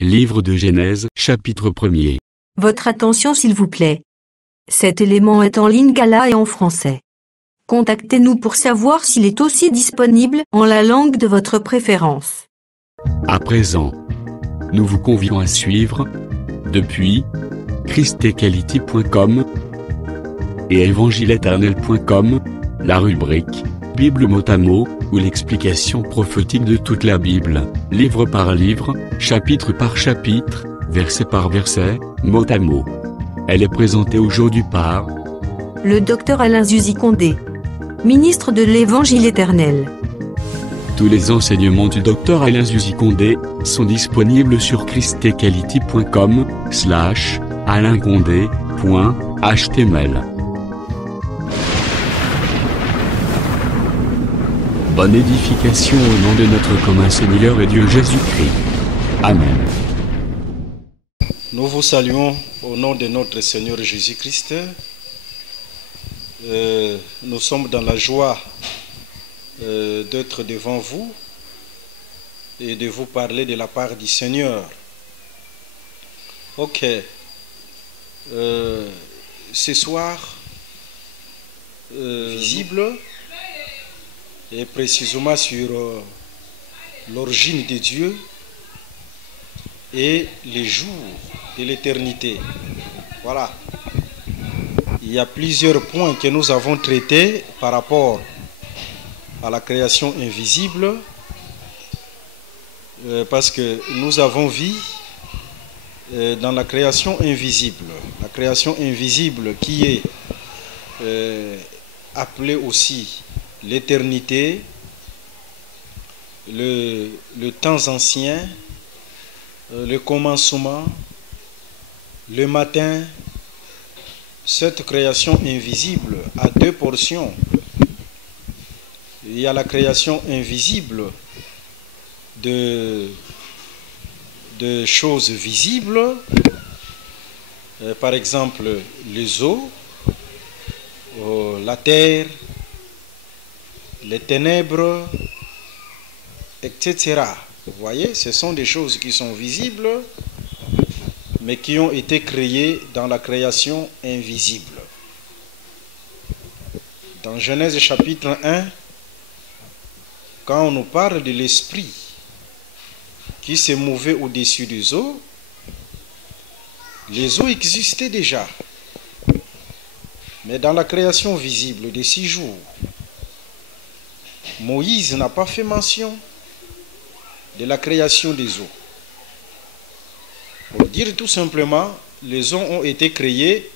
Livre de Genèse, chapitre 1er. Votre attention s'il vous plaît. Cet élément est en lingala et en français. Contactez-nous pour savoir s'il est aussi disponible en la langue de votre préférence. À présent, nous vous convions à suivre, depuis christequality.com et evangileeternel.com, la rubrique Bible mot à mot, ou l'explication prophétique de toute la Bible, livre par livre, chapitre par chapitre, verset par verset, mot à mot. Elle est présentée aujourd'hui par le Dr Alain Zuzi Condé, ministre de l'Évangile éternel. Tous les enseignements du Dr Alain Zuzi Condé sont disponibles sur christequality.com/alaincondé.html. Bonne édification au nom de notre commun Seigneur et Dieu Jésus-Christ. Amen. Nous vous saluons au nom de notre Seigneur Jésus-Christ. Nous sommes dans la joie d'être devant vous et de vous parler de la part du Seigneur. Ok. Ce soir, visible, et précisément sur l'origine de Dieu et les jours de l'éternité. Voilà. Il y a plusieurs points que nous avons traités par rapport à la création invisible, parce que nous avons vu dans la création invisible qui est appelée aussi l'éternité, le temps ancien, le commencement, le matin. Cette création invisible a deux portions. Il y a la création invisible de choses visibles, par exemple les eaux, la terre, les ténèbres, etc. Vous voyez, ce sont des choses qui sont visibles, mais qui ont été créées dans la création invisible. Dans Genèse chapitre 1, quand on nous parle de l'esprit qui se mouvait au-dessus des eaux, les eaux existaient déjà. Mais dans la création visible des 6 jours, Moïse n'a pas fait mention de la création des eaux. Pour dire tout simplement, les eaux ont été créées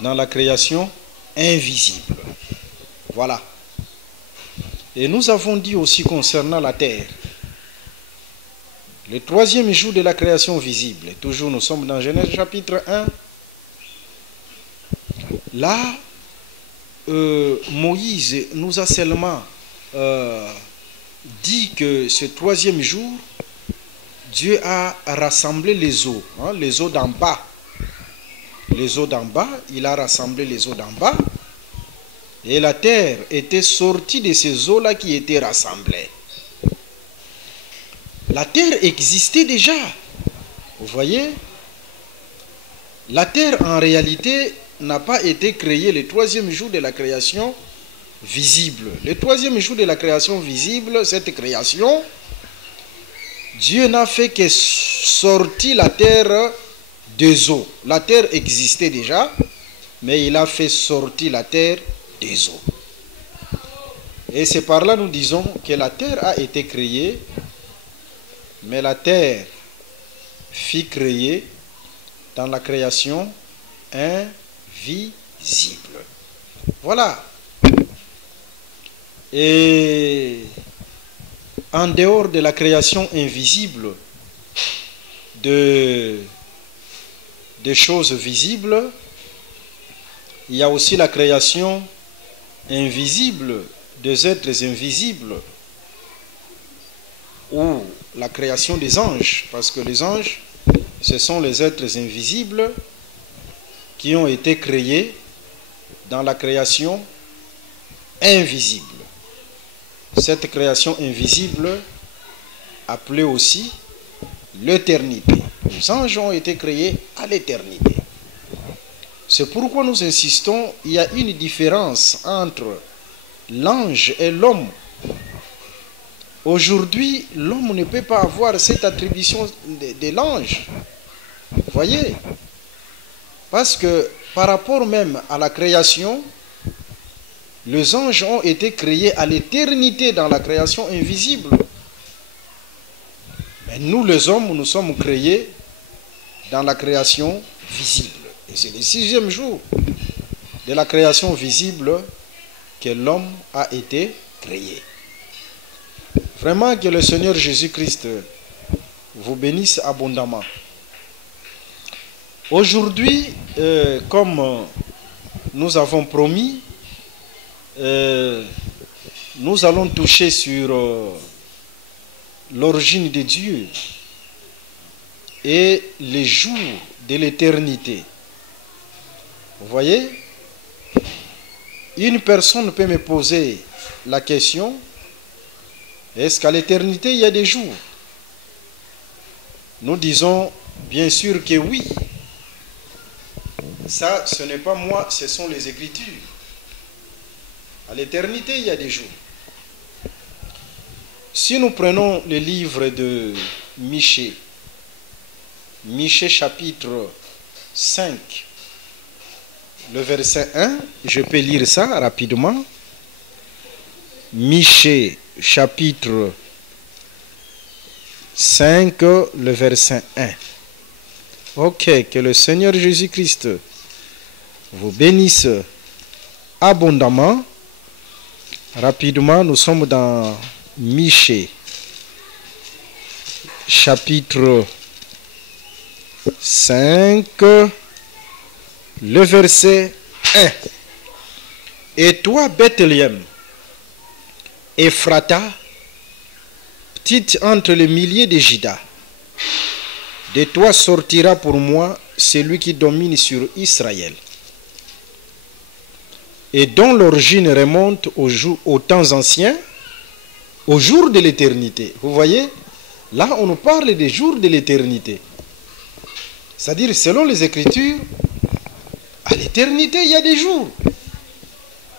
dans la création invisible. Voilà. Et nous avons dit aussi concernant la terre, le 3e jour de la création visible, toujours nous sommes dans Genèse chapitre 1, là, Moïse nous a seulement dit que ce 3e jour, Dieu a rassemblé les eaux, les eaux d'en bas. Les eaux d'en bas, il a rassemblé les eaux d'en bas. Et la terre était sortie de ces eaux-là qui étaient rassemblées. La terre existait déjà. Vous voyez? La terre, en réalité, n'a pas été créée le 3e jour de la création visible. Le 3e jour de la création visible, cette création, Dieu n'a fait que sortir la terre des eaux. La terre existait déjà, mais il a fait sortir la terre des eaux. Et c'est par là nous disons que la terre a été créée, mais la terre fut créée dans la création invisible. Voilà. Et en dehors de la création invisible, des choses visibles, il y a aussi la création invisible des êtres invisibles, ou la création des anges, parce que les anges, ce sont les êtres invisibles qui ont été créés dans la création invisible. Cette création invisible appelée aussi l'éternité. Les anges ont été créés à l'éternité. C'est pourquoi nous insistons, il y a une différence entre l'ange et l'homme. Aujourd'hui, l'homme ne peut pas avoir cette attribution de l'ange. Vous voyez? Parce que par rapport même à la création, les anges ont été créés à l'éternité dans la création invisible. Mais nous, les hommes, nous sommes créés dans la création visible. Et c'est le 6e jour de la création visible que l'homme a été créé. Vraiment que le Seigneur Jésus-Christ vous bénisse abondamment. Aujourd'hui, comme nous avons promis, nous allons toucher sur l'origine de Dieu et les jours de l'éternité. Vous voyez, une personne peut me poser la question, est-ce qu'à l'éternité il y a des jours? Nous disons bien sûr que oui. Ça, ce n'est pas moi, ce sont les Écritures. À l'éternité, il y a des jours. Si nous prenons le livre de Michée, Michée chapitre 5, le verset 1, je peux lire ça rapidement. Michée chapitre 5, le verset 1. Ok, que le Seigneur Jésus-Christ vous bénisse abondamment. Rapidement, nous sommes dans Michée chapitre 5, le verset 1. Et toi, Bethléem, Ephrata, petite entre les milliers de Juda, de toi sortira pour moi celui qui domine sur Israël, et dont l'origine remonte aux temps anciens, au jour de l'éternité. Vous voyez, là on nous parle des jours de l'éternité. C'est-à-dire, selon les Écritures, à l'éternité, il y a des jours.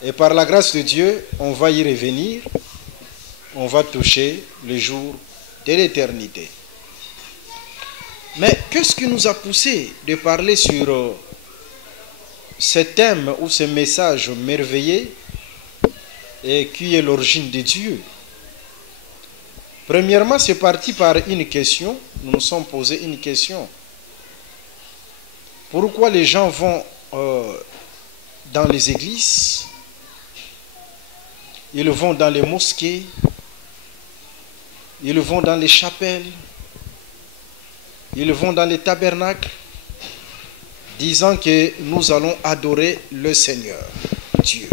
Et par la grâce de Dieu, on va y revenir. On va toucher les jours de l'éternité. Mais qu'est-ce qui nous a poussé de parler sur ce thème ou ce message merveilleux et qui est l'origine de Dieu? Premièrement, c'est parti par une question. Nous nous sommes posé une question. Pourquoi les gens vont dans les églises, ils vont dans les mosquées, ils vont dans les chapelles, ils vont dans les tabernacles, disant que nous allons adorer le Seigneur, Dieu.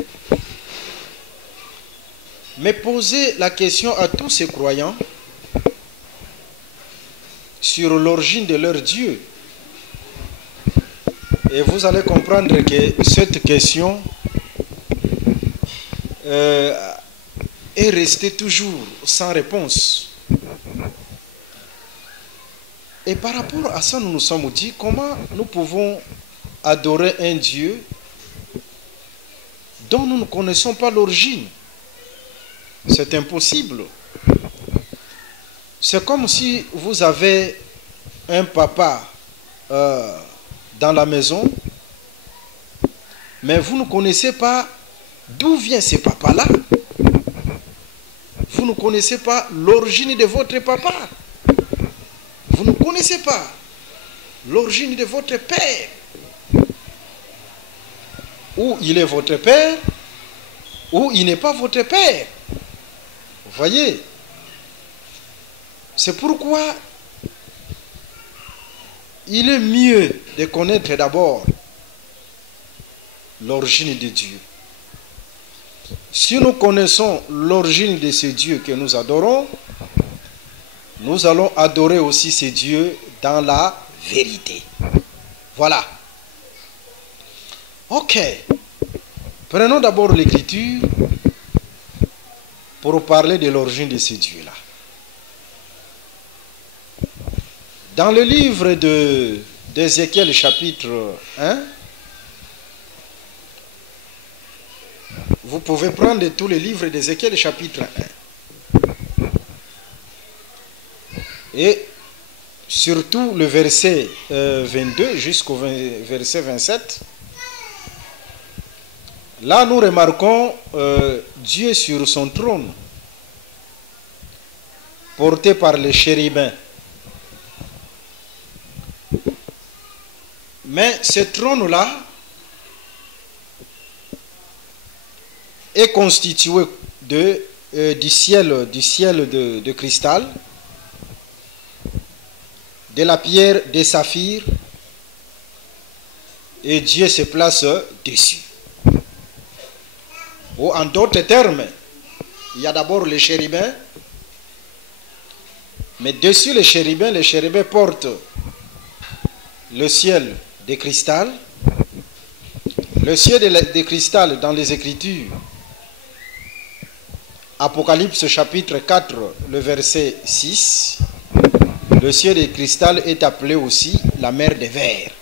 Mais posez la question à tous ces croyants sur l'origine de leur Dieu. Et vous allez comprendre que cette question est restée toujours sans réponse. Et par rapport à ça, nous nous sommes dit, comment nous pouvons adorer un Dieu dont nous ne connaissons pas l'origine? C'est impossible. C'est comme si vous avez un papa dans la maison, mais vous ne connaissez pas d'où vient ce papa-là. Vous ne connaissez pas l'origine de votre papa. Vous ne connaissez pas l'origine de votre père. Ou il est votre père, ou il n'est pas votre père. Vous voyez? C'est pourquoi il est mieux de connaître d'abord l'origine de Dieu. Si nous connaissons l'origine de ce Dieu que nous adorons, nous allons adorer aussi ce Dieu dans la vérité. Voilà. Ok. Prenons d'abord l'Écriture pour parler de l'origine de ce Dieu-là. Dans le livre d'Ézéchiel chapitre 1, vous pouvez prendre tous les livres d'Ézéchiel chapitre 1. Et surtout le verset 22 jusqu'au verset 27. Là, nous remarquons Dieu sur son trône, porté par les chérubins. Mais ce trône-là est constitué du ciel de cristal, de la pierre des saphirs, et Dieu se place dessus. Ou en d'autres termes, il y a d'abord les chérubins, mais dessus les chérubins portent le ciel de cristal. Le ciel de cristal dans les Écritures, Apocalypse chapitre 4, le verset 6, le ciel de cristal est appelé aussi la mer des vers.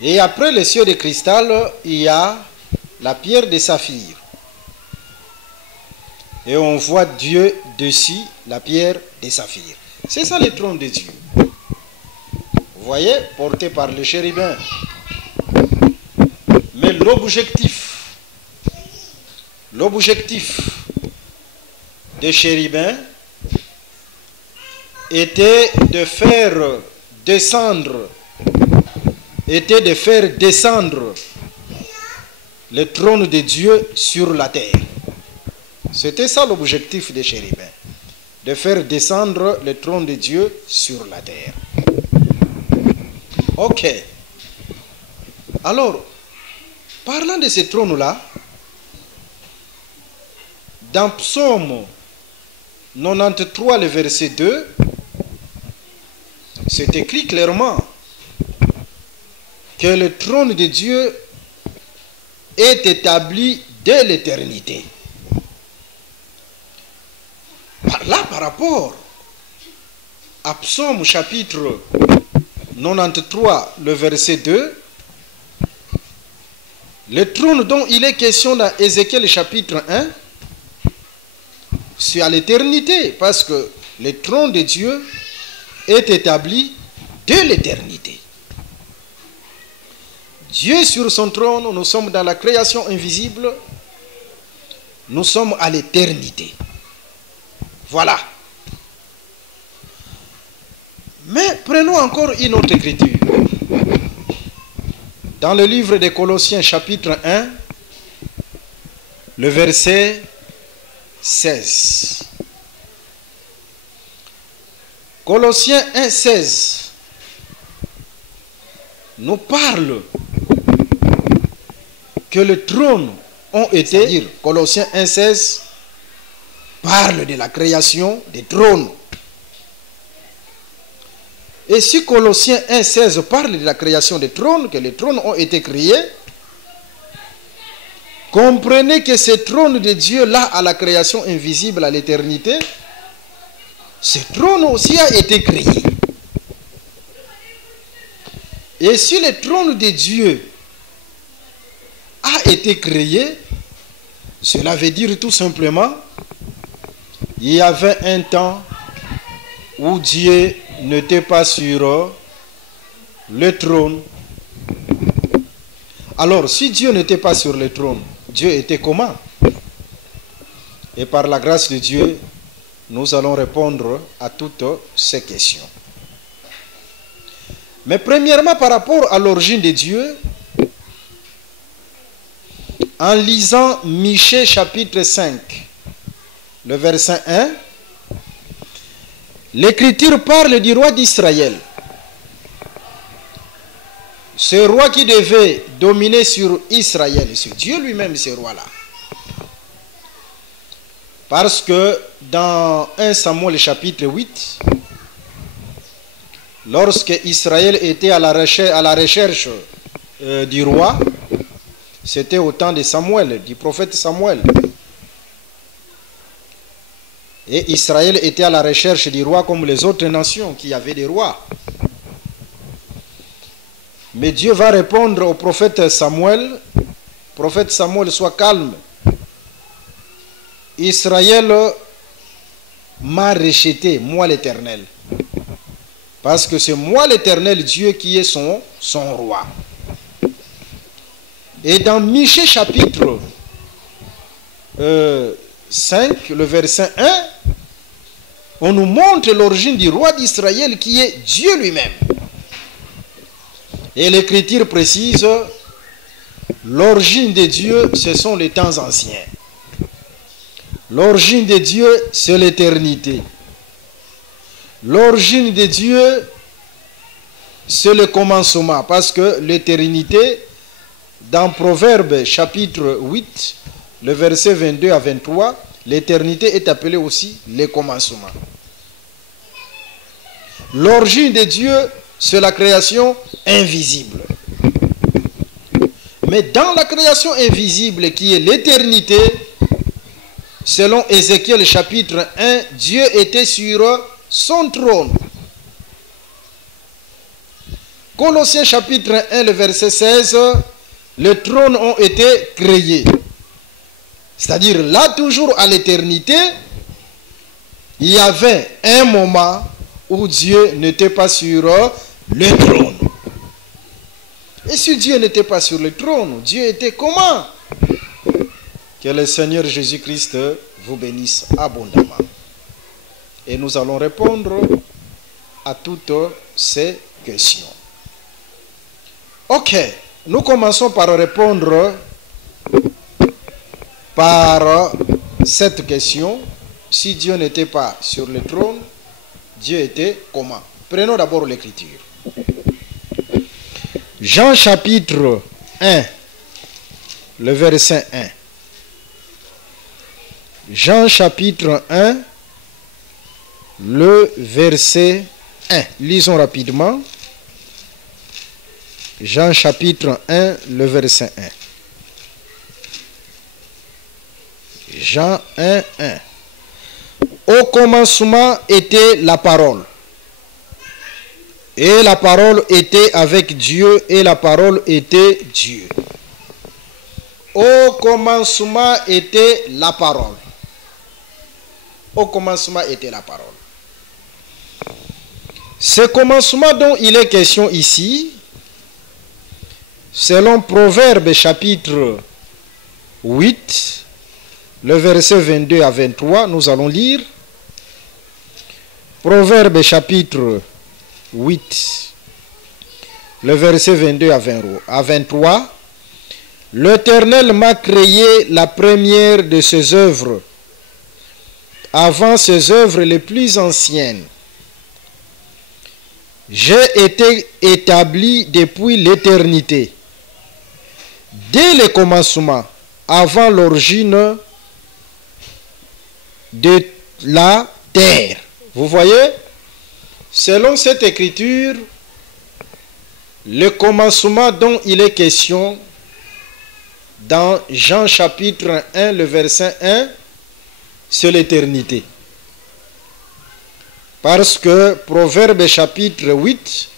Et après le ciel de cristal, il y a la pierre de saphir. Et on voit Dieu dessus, la pierre de saphir. C'est ça le trône de Dieu. Vous voyez, porté par les chérubins. Mais l'objectif des chérubins était de faire descendre le trône de Dieu sur la terre. C'était ça l'objectif des chérubins, de faire descendre le trône de Dieu sur la terre. Ok. Alors, parlant de ce trône-là, dans Psaume 93, le verset 2, c'est écrit clairement que le trône de Dieu est établi dès l'éternité. Par rapport à Psaume chapitre 93, le verset 2, le trône dont il est question dans Ézéchiel chapitre 1, c'est à l'éternité, parce que le trône de Dieu est établi dès l'éternité. Dieu sur son trône, nous sommes dans la création invisible, nous sommes à l'éternité. Voilà. Mais prenons encore une autre écriture. Dans le livre des Colossiens chapitre 1, le verset 16. Colossiens 1, 16 nous parle que le trône ont été, c'est-à-dire Colossiens 1, 16 parle de la création des trônes. Et si Colossiens 1, 16 parle de la création des trônes, que les trônes ont été créés, comprenez que ce trône de Dieu là à la création invisible à l'éternité, ce trône aussi a été créé. Et si le trône de Dieu a été créé, cela veut dire tout simplement, il y avait un temps où Dieu n'était pas sur le trône. Alors, si Dieu n'était pas sur le trône, Dieu était comment? Et par la grâce de Dieu, nous allons répondre à toutes ces questions. Mais premièrement, par rapport à l'origine de Dieu, en lisant Michée chapitre 5, le verset 1, l'Écriture parle du roi d'Israël. Ce roi qui devait dominer sur Israël, c'est Dieu lui-même, ce roi-là. Parce que dans 1 Samuel chapitre 8, lorsque Israël était à la recherche du roi, c'était au temps de Samuel, du prophète Samuel. Et Israël était à la recherche du roi comme les autres nations qui avaient des rois. Mais Dieu va répondre au prophète Samuel. Prophète Samuel, sois calme. Israël m'a rejeté, moi l'Éternel. Parce que c'est moi l'Éternel, Dieu, qui est son roi. Et dans Michée chapitre 5, le verset 1, on nous montre l'origine du roi d'Israël qui est Dieu lui-même. Et l'Écriture précise, l'origine de Dieu, ce sont les temps anciens. L'origine de Dieu, c'est l'éternité. L'origine de Dieu, c'est le commencement. Parce que l'éternité, dans Proverbe chapitre 8, le verset 22 à 23, l'éternité est appelée aussi le commencement. L'origine de Dieu, c'est la création invisible. Mais dans la création invisible qui est l'éternité, selon Ézéchiel chapitre 1, Dieu était sur son trône. Colossiens chapitre 1, le verset 16, les trônes ont été créés. C'est-à-dire, là toujours à l'éternité, il y avait un moment où Dieu n'était pas sur le trône. Et si Dieu n'était pas sur le trône, Dieu était comment? Que le Seigneur Jésus-Christ vous bénisse abondamment. Et nous allons répondre à toutes ces questions. Ok, nous commençons par répondre par cette question. Si Dieu n'était pas sur le trône, Dieu était comment? Prenons d'abord l'Écriture. Jean chapitre 1, le verset 1. Jean chapitre 1, le verset 1. Lisons rapidement. Jean chapitre 1, le verset 1. Jean 1, 1. Au commencement était la parole. Et la parole était avec Dieu, et la parole était Dieu. Au commencement était la parole. Au commencement était la parole. Ce commencement dont il est question ici, selon Proverbe chapitre 8, le verset 22 à 23, nous allons lire. Proverbe chapitre 8, le verset 22 à 23. L'Éternel m'a créé la première de ses œuvres, avant ses œuvres les plus anciennes. J'ai été établi depuis l'éternité, dès le commencement, avant l'origine de la terre. Vous voyez, selon cette écriture, le commencement dont il est question dans Jean chapitre 1, le verset 1, c'est l'éternité. Parce que Proverbe chapitre 8,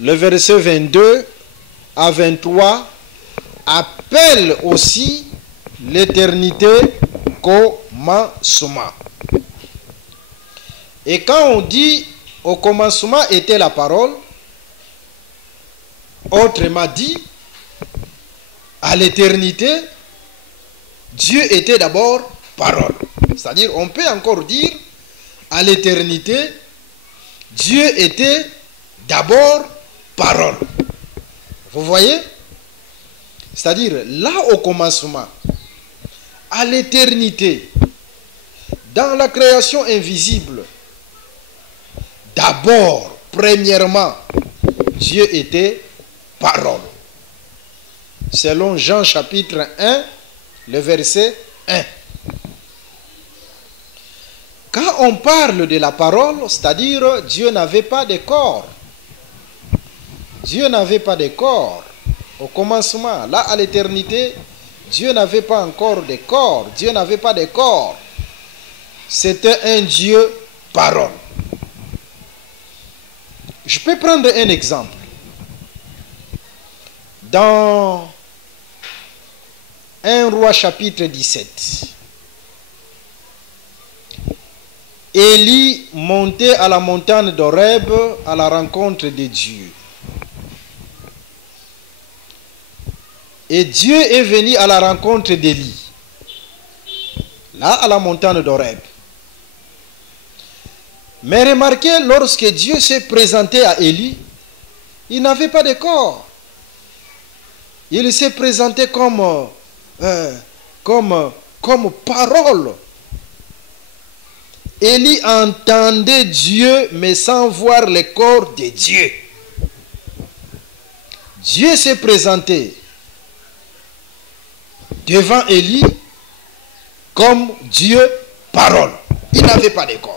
le verset 22 à 23, appelle aussi l'éternité commencement. Et quand on dit au commencement était la parole, autrement dit, à l'éternité, Dieu était d'abord parole. C'est-à-dire, on peut encore dire, à l'éternité, Dieu était d'abord parole. Vous voyez? C'est-à-dire, là au commencement, à l'éternité, dans la création invisible, d'abord, premièrement, Dieu était parole. Selon Jean chapitre 1, le verset 1. Quand on parle de la parole, c'est-à-dire Dieu n'avait pas de corps. Dieu n'avait pas de corps au commencement. Là, à l'éternité, Dieu n'avait pas encore de corps. Dieu n'avait pas de corps. c'était un Dieu parole. Je peux prendre un exemple. Dans 1 Roi chapitre 17, Élie montait à la montagne d'Horeb à la rencontre de Dieu. Et Dieu est venu à la rencontre d'Élie, là à la montagne d'Horeb. Mais remarquez, lorsque Dieu s'est présenté à Élie, il n'avait pas de corps. Il s'est présenté comme parole. Élie entendait Dieu, mais sans voir le corps de Dieu. Dieu s'est présenté devant Élie comme Dieu parole. Il n'avait pas de corps.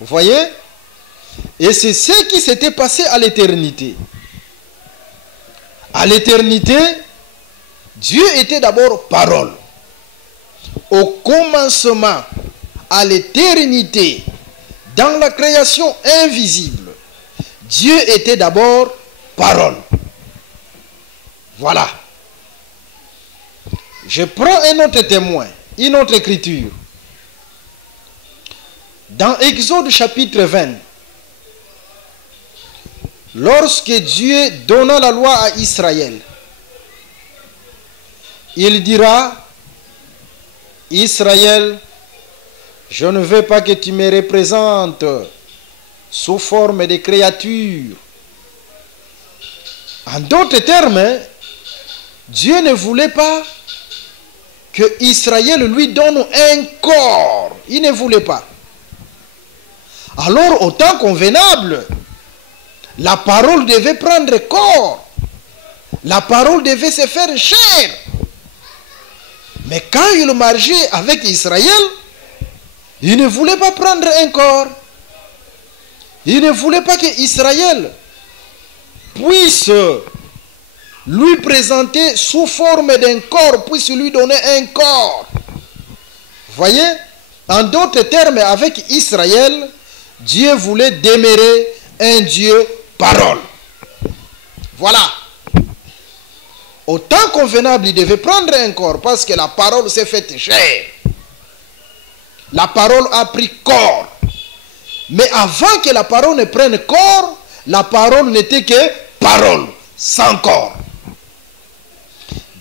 Vous voyez? Et c'est ce qui s'était passé à l'éternité. À l'éternité, Dieu était d'abord parole. Au commencement, à l'éternité, dans la création invisible, Dieu était d'abord parole. Voilà. Je prends un autre témoin, une autre écriture. Dans Exode chapitre 20, lorsque Dieu donna la loi à Israël, il dira, Israël, je ne veux pas que tu me représentes sous forme de créature. En d'autres termes, Dieu ne voulait pas que Israël lui donne un corps. Il ne voulait pas. Alors, au temps convenable, la parole devait prendre corps. La parole devait se faire chair. Mais quand il marchait avec Israël, il ne voulait pas prendre un corps. Il ne voulait pas que Israël puisse lui présenter sous forme d'un corps, puisse lui donner un corps. Voyez? En d'autres termes, avec Israël, Dieu voulait demeurer un Dieu parole. Voilà. Au temps convenable, il devait prendre un corps parce que la parole s'est faite chair. La parole a pris corps. Mais avant que la parole ne prenne corps, la parole n'était que parole, sans corps.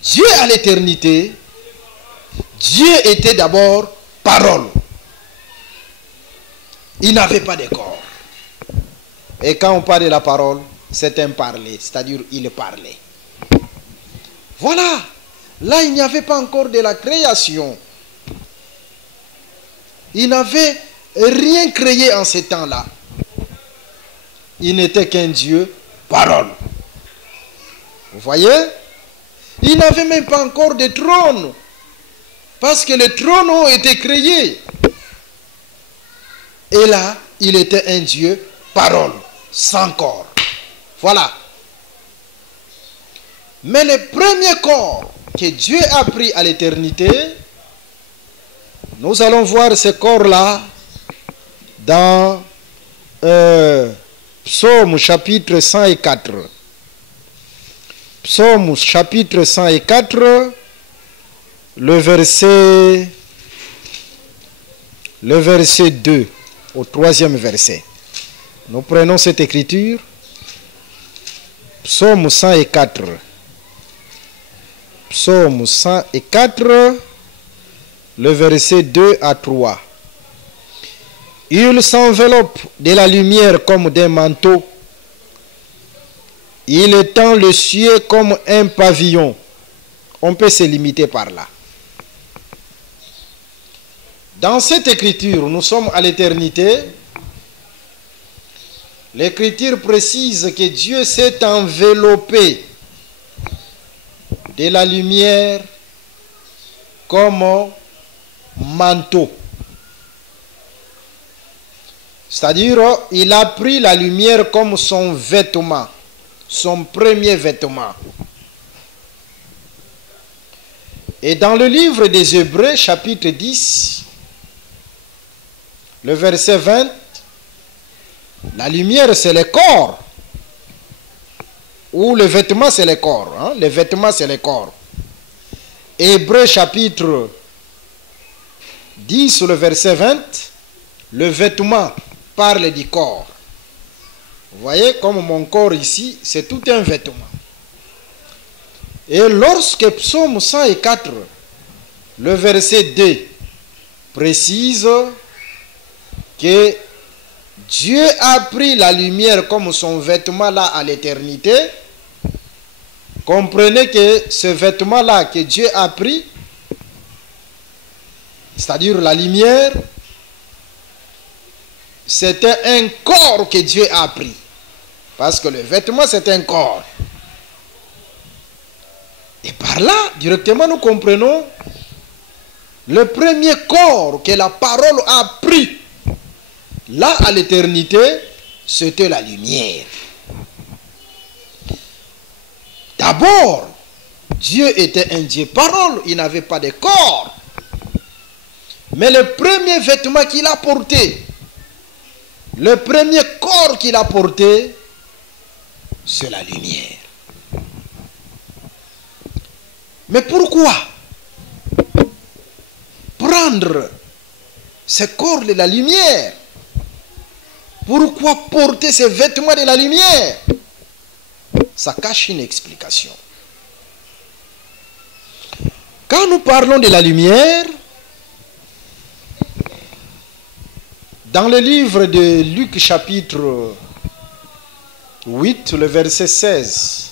Dieu à l'éternité, Dieu était d'abord parole. Il n'avait pas de corps. Et quand on parle de la parole, c'est un parler, c'est-à-dire il parlait. Voilà. Là, il n'y avait pas encore de la création. Il n'avait rien créé en ce temps-là. Il n'était qu'un Dieu parole. Vous voyez? Il n'avait même pas encore de trône. Parce que les trônes ont été créés. Et là, il était un Dieu parole, sans corps. Voilà. Mais le premier corps que Dieu a pris à l'éternité, nous allons voir ce corps-là dans Psaume chapitre 104. Psaume chapitre 104, le verset 2 au 3e verset. Nous prenons cette écriture. Psaume 104. Psaume 104, le verset 2 à 3. Il s'enveloppe de la lumière comme d'un manteau. Il étend le ciel comme un pavillon. On peut se limiter par là. Dans cette écriture, nous sommes à l'éternité. L'écriture précise que Dieu s'est enveloppé de la lumière comme manteau. C'est-à-dire, il a pris la lumière comme son vêtement, son premier vêtement. Et dans le livre des Hébreux, chapitre 10, le verset 20, la lumière c'est le corps. Ou le vêtement c'est le corps. Hein? Les vêtements c'est le corps. Hébreux chapitre 10, le verset 20, le vêtement parle du corps. Vous voyez, comme mon corps ici, c'est tout un vêtement. Et lorsque Psaume 104, le verset 2, précise que Dieu a pris la lumière comme son vêtement là à l'éternité, comprenez que ce vêtement là que Dieu a pris, c'est-à-dire la lumière, c'était un corps que Dieu a pris. Parce que le vêtement, c'est un corps. Et par là, directement, nous comprenons le premier corps que la parole a pris, là, à l'éternité, c'était la lumière. D'abord, Dieu était un Dieu parole, il n'avait pas de corps. Mais le premier vêtement qu'il a porté, le premier corps qu'il a porté, c'est la lumière. Mais pourquoi prendre ce corps de la lumière? Pourquoi porter ces vêtements de la lumière? Ça cache une explication. Quand nous parlons de la lumière, dans le livre de Luc chapitre 8, le verset 16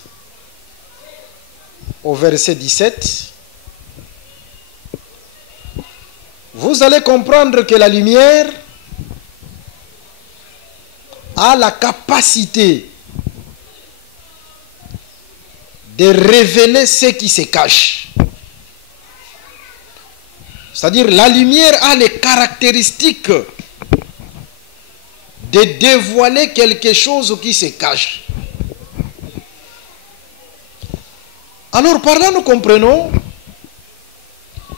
au verset 17, vous allez comprendre que la lumière a la capacité de révéler ce qui se cache. C'est-à-dire, la lumière a les caractéristiques de dévoiler quelque chose qui se cache. Alors, par là, nous comprenons,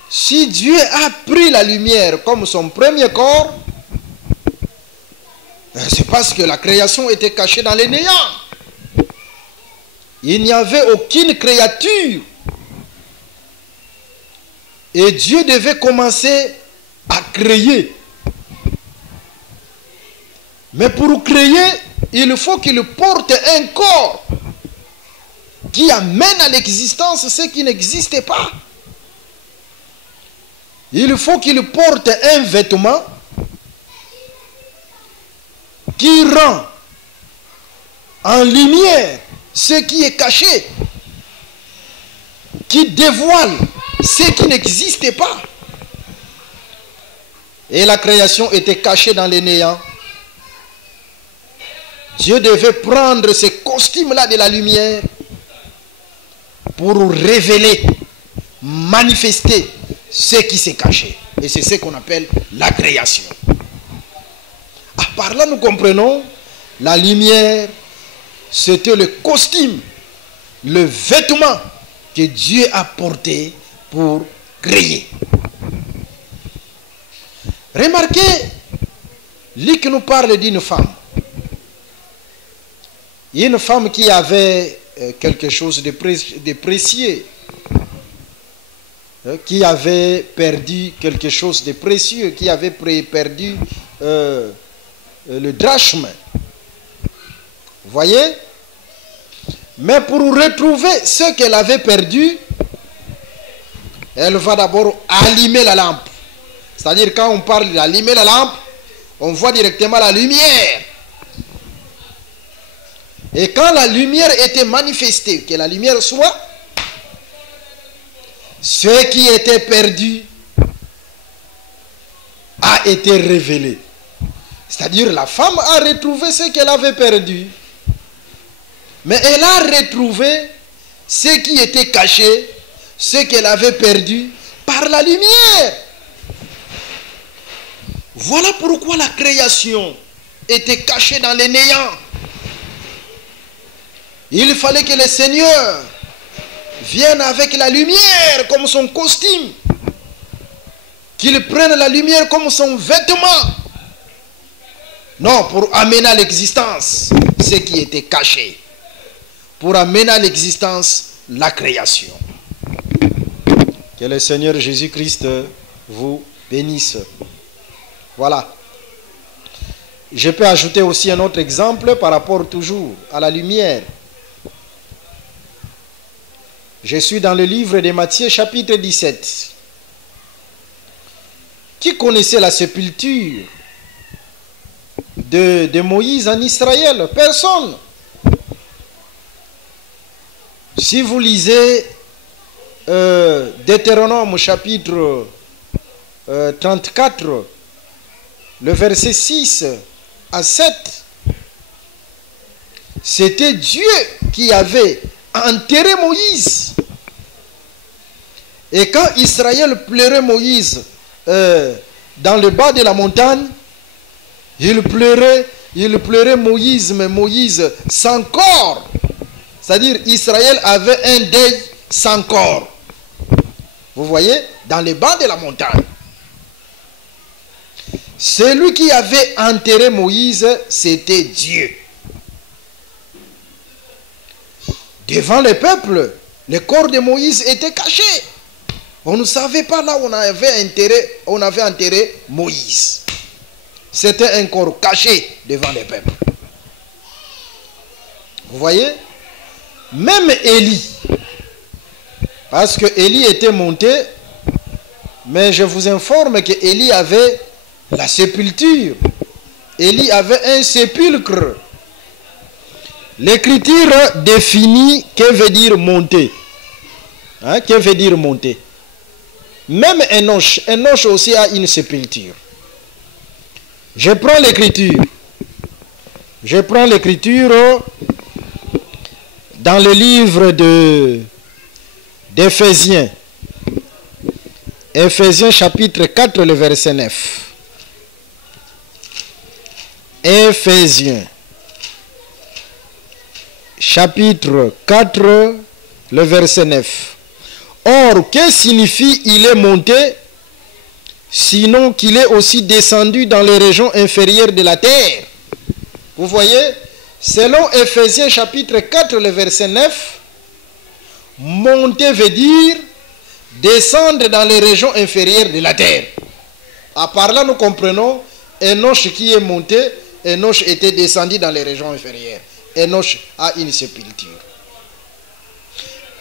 si Dieu a pris la lumière comme son premier corps, c'est parce que la création était cachée dans le néant. Il n'y avait aucune créature. Et Dieu devait commencer à créer. Mais pour créer, il faut qu'il porte un corps qui amène à l'existence ce qui n'existait pas. Il faut qu'il porte un vêtement qui rend en lumière ce qui est caché, qui dévoile ce qui n'existait pas. Et la création était cachée dans le néant. Dieu devait prendre ce costume-là de la lumière pour révéler, manifester ce qui s'est caché. Et c'est ce qu'on appelle la création. Par là, nous comprenons, la lumière, c'était le costume, le vêtement que Dieu a porté pour créer. Remarquez, Luc nous parle d'une femme. Une femme qui avait quelque chose de précieux, qui avait perdu quelque chose de précieux, qui avait perdu le drachme. Vous voyez? Mais pour retrouver ce qu'elle avait perdu, elle va d'abord allumer la lampe. C'est-à-dire, quand on parle d'allumer la lampe, on voit directement la lumière. Et quand la lumière était manifestée, que la lumière soit, ce qui était perdu a été révélé. C'est-à-dire, la femme a retrouvé ce qu'elle avait perdu. Mais elle a retrouvé ce qui était caché, ce qu'elle avait perdu par la lumière. Voilà pourquoi la création était cachée dans les néants. Il fallait que le Seigneur vienne avec la lumière comme son costume, qu'il prenne la lumière comme son vêtement, Non, pour amener à l'existence ce qui était caché. Pour amener à l'existence la création. Que le Seigneur Jésus-Christ vous bénisse. Voilà. Je peux ajouter aussi un autre exemple par rapport toujours à la lumière. Je suis dans le livre de Matthieu chapitre 17. Qui connaissait la sépulture de Moïse en Israël? Personne. Si vous lisez Deutéronome chapitre 34, le verset 6 à 7, c'était Dieu qui avait enterré Moïse. Et quand Israël pleurait Moïse dans le bas de la montagne, il pleurait Moïse, mais Moïse sans corps. C'est-à-dire Israël avait un deuil sans corps. Vous voyez, dans le bas de la montagne. Celui qui avait enterré Moïse, c'était Dieu. Devant le peuple, le corps de Moïse était caché. On ne savait pas là où on avait enterré Moïse. C'était un corps caché devant le peuple. Vous voyez? Même Élie, parce que Élie était monté, mais je vous informe que Élie avait la sépulture. Élie avait un sépulcre. L'écriture définit que veut dire monter. Que veut dire monter? Même Enoch aussi a une sépulture. Je prends l'écriture. Dans le livre d'Éphésiens. Éphésiens chapitre 4, le verset 9. Éphésiens chapitre 4, le verset 9. Or, que signifie il est monté, sinon qu'il est aussi descendu dans les régions inférieures de la terre? Vous voyez, selon Éphésiens chapitre 4, le verset 9, monter veut dire descendre dans les régions inférieures de la terre. À part là, nous comprenons Enoch qui est monté, Enoch était descendu dans les régions inférieures. Enoch a une sépulture.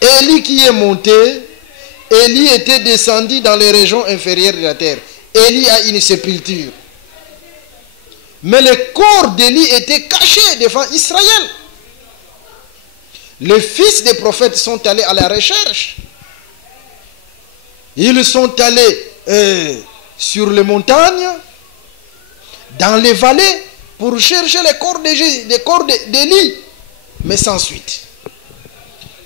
Élie qui est monté, Élie était descendu dans les régions inférieures de la terre. Élie a une sépulture. Mais le corps d'Élie était caché devant Israël. Les fils des prophètes sont allés à la recherche. Ils sont allés sur les montagnes, dans les vallées, pour chercher les corps d'Élie. Mais sans suite.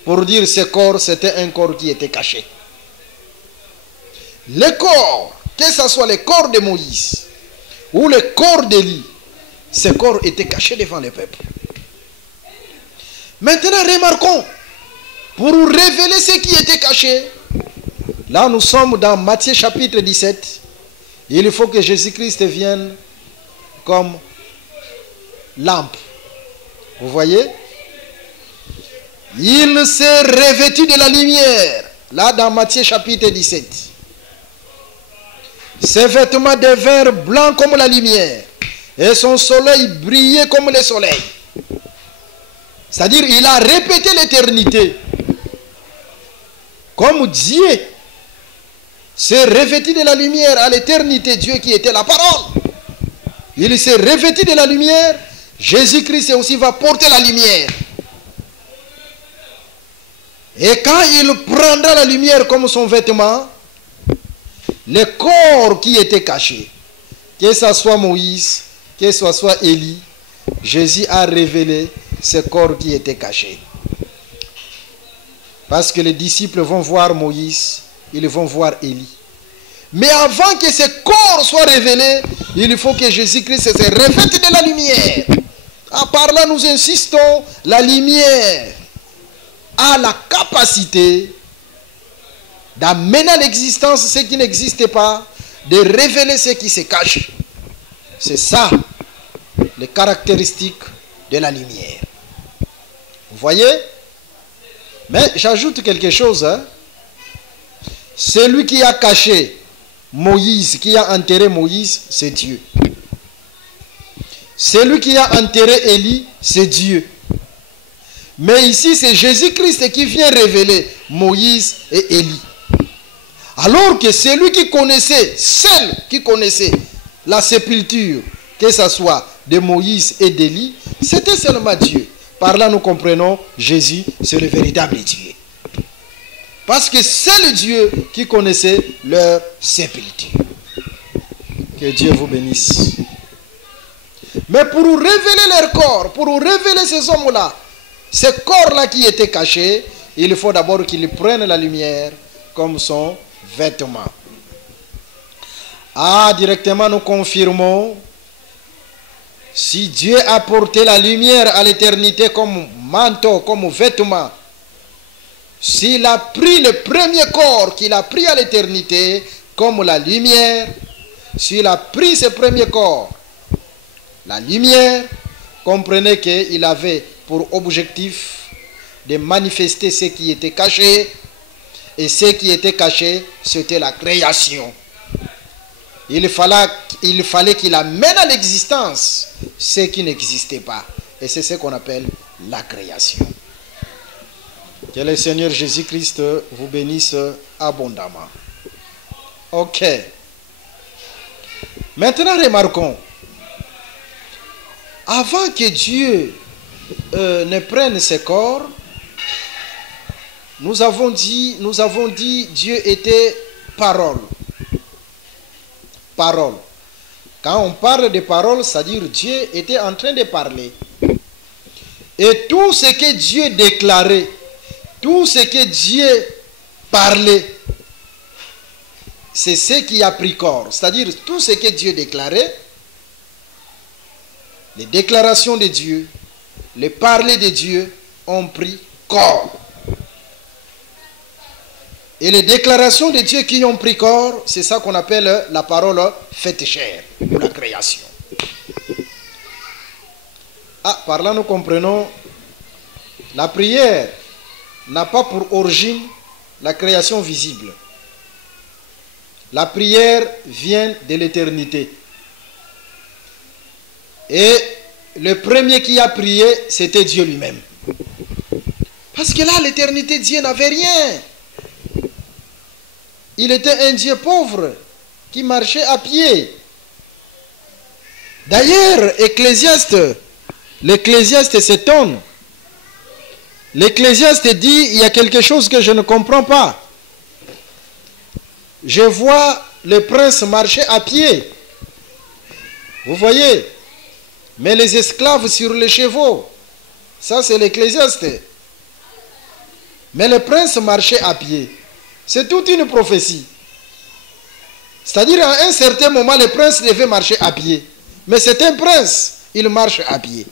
Pour dire ce corps, c'était un corps qui était caché. Le corps, que ce soit le corps de Moïse ou le corps d'Élie, ce corps était caché devant le peuple. Maintenant, remarquons, pour révéler ce qui était caché, là nous sommes dans Matthieu chapitre 17, il faut que Jésus-Christ vienne comme lampe. Vous voyez? Il s'est revêtu de la lumière, là dans Matthieu chapitre 17. Ses vêtements devinrent blancs comme la lumière, et son soleil brillait comme le soleil. C'est-à-dire, il a répété l'éternité. Comme Dieu s'est revêtu de la lumière à l'éternité, Dieu qui était la parole. Il s'est revêtu de la lumière, Jésus-Christ aussi va porter la lumière. Et quand il prendra la lumière comme son vêtement, le corps qui était caché, que ce soit Moïse, que ce soit Élie, Jésus a révélé ce corps qui était caché. Parce que les disciples vont voir Moïse, ils vont voir Élie. Mais avant que ce corps soit révélé, il faut que Jésus-Christ se revête de la lumière. À part là, nous insistons, la lumière a la capacité d'amener à l'existence ce qui n'existe pas, de révéler ce qui se cache. C'est ça les caractéristiques de la lumière. Vous voyez? Mais j'ajoute quelque chose. Celui qui a caché Moïse, qui a enterré Moïse, c'est Dieu. Celui qui a enterré Élie, c'est Dieu. Mais ici, c'est Jésus-Christ qui vient révéler Moïse et Élie. Alors que celui qui connaissait, celle qui connaissait la sépulture, que ce soit de Moïse et d'Élie, c'était seulement Dieu. Par là, nous comprenons, Jésus, c'est le véritable Dieu. Parce que c'est le Dieu qui connaissait leur sépulture. Que Dieu vous bénisse. Mais pour révéler leur corps, pour révéler ces hommes-là, ces corps-là qui étaient cachés, il faut d'abord qu'ils prennent la lumière comme son vêtement. Ah, directement nous confirmons, si Dieu a porté la lumière à l'éternité comme manteau, comme vêtement, s'il a pris le premier corps qu'il a pris à l'éternité comme la lumière, s'il a pris ce premier corps, la lumière, comprenez qu'il avait pour objectif de manifester ce qui était caché, et ce qui était caché, c'était la création. Il fallait qu'il amène à l'existence ce qui n'existait pas. Et c'est ce qu'on appelle la création. Que le Seigneur Jésus-Christ vous bénisse abondamment. Ok. Maintenant, remarquons. Avant que Dieu ne prenne ses corps, nous avons dit Dieu était parole. Parole. Quand on parle de parole, c'est-à-dire Dieu était en train de parler. Et tout ce que Dieu déclarait, tout ce que Dieu parlait, c'est ce qui a pris corps. C'est-à-dire tout ce que Dieu déclarait, les déclarations de Dieu, les parler de Dieu ont pris corps. Et les déclarations de Dieu qui ont pris corps, c'est ça qu'on appelle la parole faite chair, ou la création. Ah, par là nous comprenons, la prière n'a pas pour origine la création visible. La prière vient de l'éternité. Et le premier qui a prié, c'était Dieu lui-même. Parce que là, l'éternité, Dieu n'avait rien. Il était un Dieu pauvre qui marchait à pied. D'ailleurs, l'Ecclésiaste s'étonne. L'Ecclésiaste dit, il y a quelque chose que je ne comprends pas. Je vois le prince marcher à pied. Vous voyez? Mais les esclaves sur les chevaux. Ça, c'est l'Ecclésiaste. Mais le prince marchait à pied. C'est toute une prophétie. C'est-à-dire, à un certain moment, le prince devait marcher à pied. Mais c'est un prince, il marche à pied.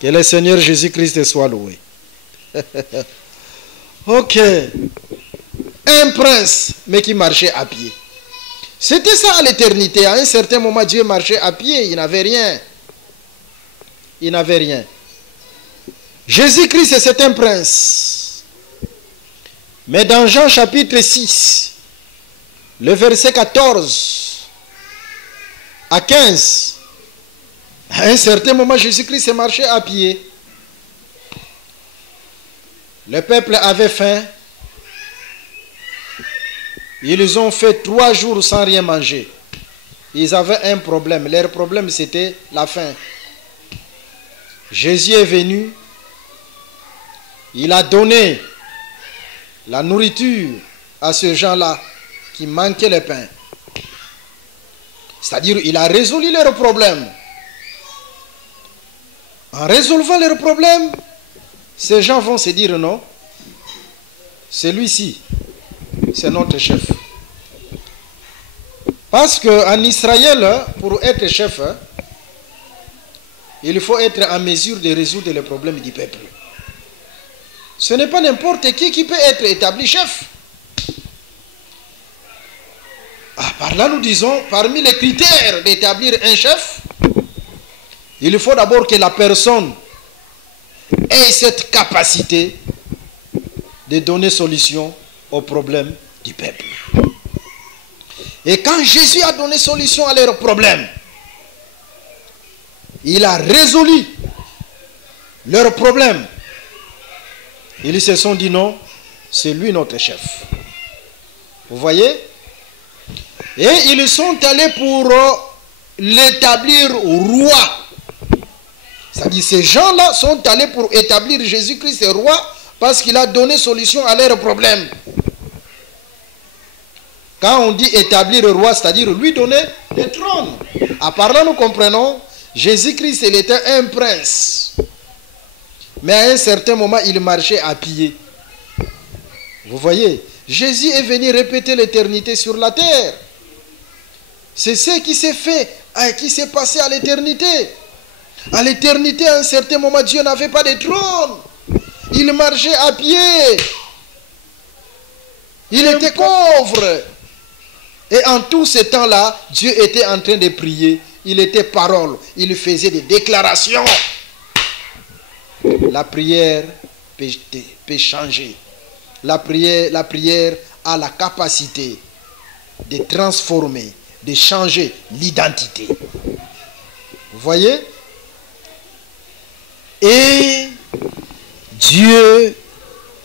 Que le Seigneur Jésus-Christ soit loué. Ok. Un prince, mais qui marchait à pied. C'était ça à l'éternité. À un certain moment, Dieu marchait à pied, il n'avait rien. Il n'avait rien. Jésus-Christ, c'est un prince. Mais dans Jean chapitre 6, le verset 14 à 15, à un certain moment, Jésus-Christ marchait à pied. Le peuple avait faim. Ils ont fait 3 jours sans rien manger. Ils avaient un problème. Leur problème, c'était la faim. Jésus est venu. Il a donné la nourriture à ces gens-là qui manquaient le pain. C'est-à-dire, il a résolu leurs problèmes. En résolvant leurs problèmes, ces gens vont se dire non, celui-ci, c'est notre chef. Parce qu'en Israël, pour être chef, il faut être en mesure de résoudre les problèmes du peuple. Ce n'est pas n'importe qui peut être établi chef. Ah, par là, nous disons, parmi les critères d'établir un chef, Il faut d'abord que la personne ait cette capacité de donner solution aux problèmes du peuple. Et quand Jésus a donné solution à leurs problèmes, il a résolu leurs problèmes. Ils se sont dit non, c'est lui notre chef. Vous voyez? Et ils sont allés pour l'établir roi. C'est-à-dire ces gens-là sont allés pour établir Jésus-Christ roi parce qu'il a donné solution à leurs problèmes. Quand on dit établir le roi, c'est-à-dire lui donner le trône. À part là, nous comprenons, Jésus-Christ, il était un prince. Mais à un certain moment, il marchait à pied. Vous voyez, Jésus est venu répéter l'éternité sur la terre. C'est ce qui s'est fait, qui s'est passé à l'éternité. À l'éternité, à un certain moment, Dieu n'avait pas de trône. Il marchait à pied. Il était pauvre. Et en tout ce temps-là, Dieu était en train de prier. Il était parole. Il faisait des déclarations. La prière peut changer. La prière a la capacité de transformer, de changer l'identité. Vous voyez? Et Dieu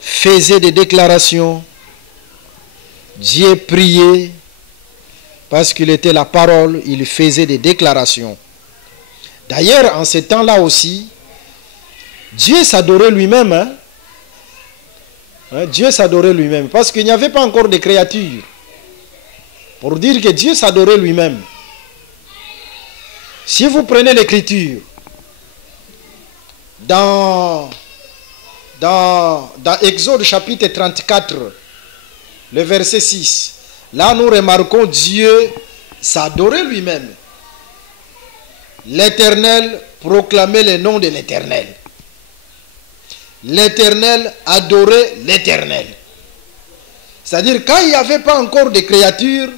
faisait des déclarations. Dieu priait. Parce qu'il était la parole, il faisait des déclarations. D'ailleurs, en ce temps-là aussi, Dieu s'adorait lui-même. Dieu s'adorait lui-même. Parce qu'il n'y avait pas encore de créatures. Pour dire que Dieu s'adorait lui-même. Si vous prenez l'écriture, dans Exode chapitre 34, le verset 6, là, nous remarquons Dieu s'adorer lui-même. L'Éternel proclamait le nom de l'Éternel. L'Éternel adorait l'Éternel. C'est-à-dire, quand il n'y avait pas encore de créatures,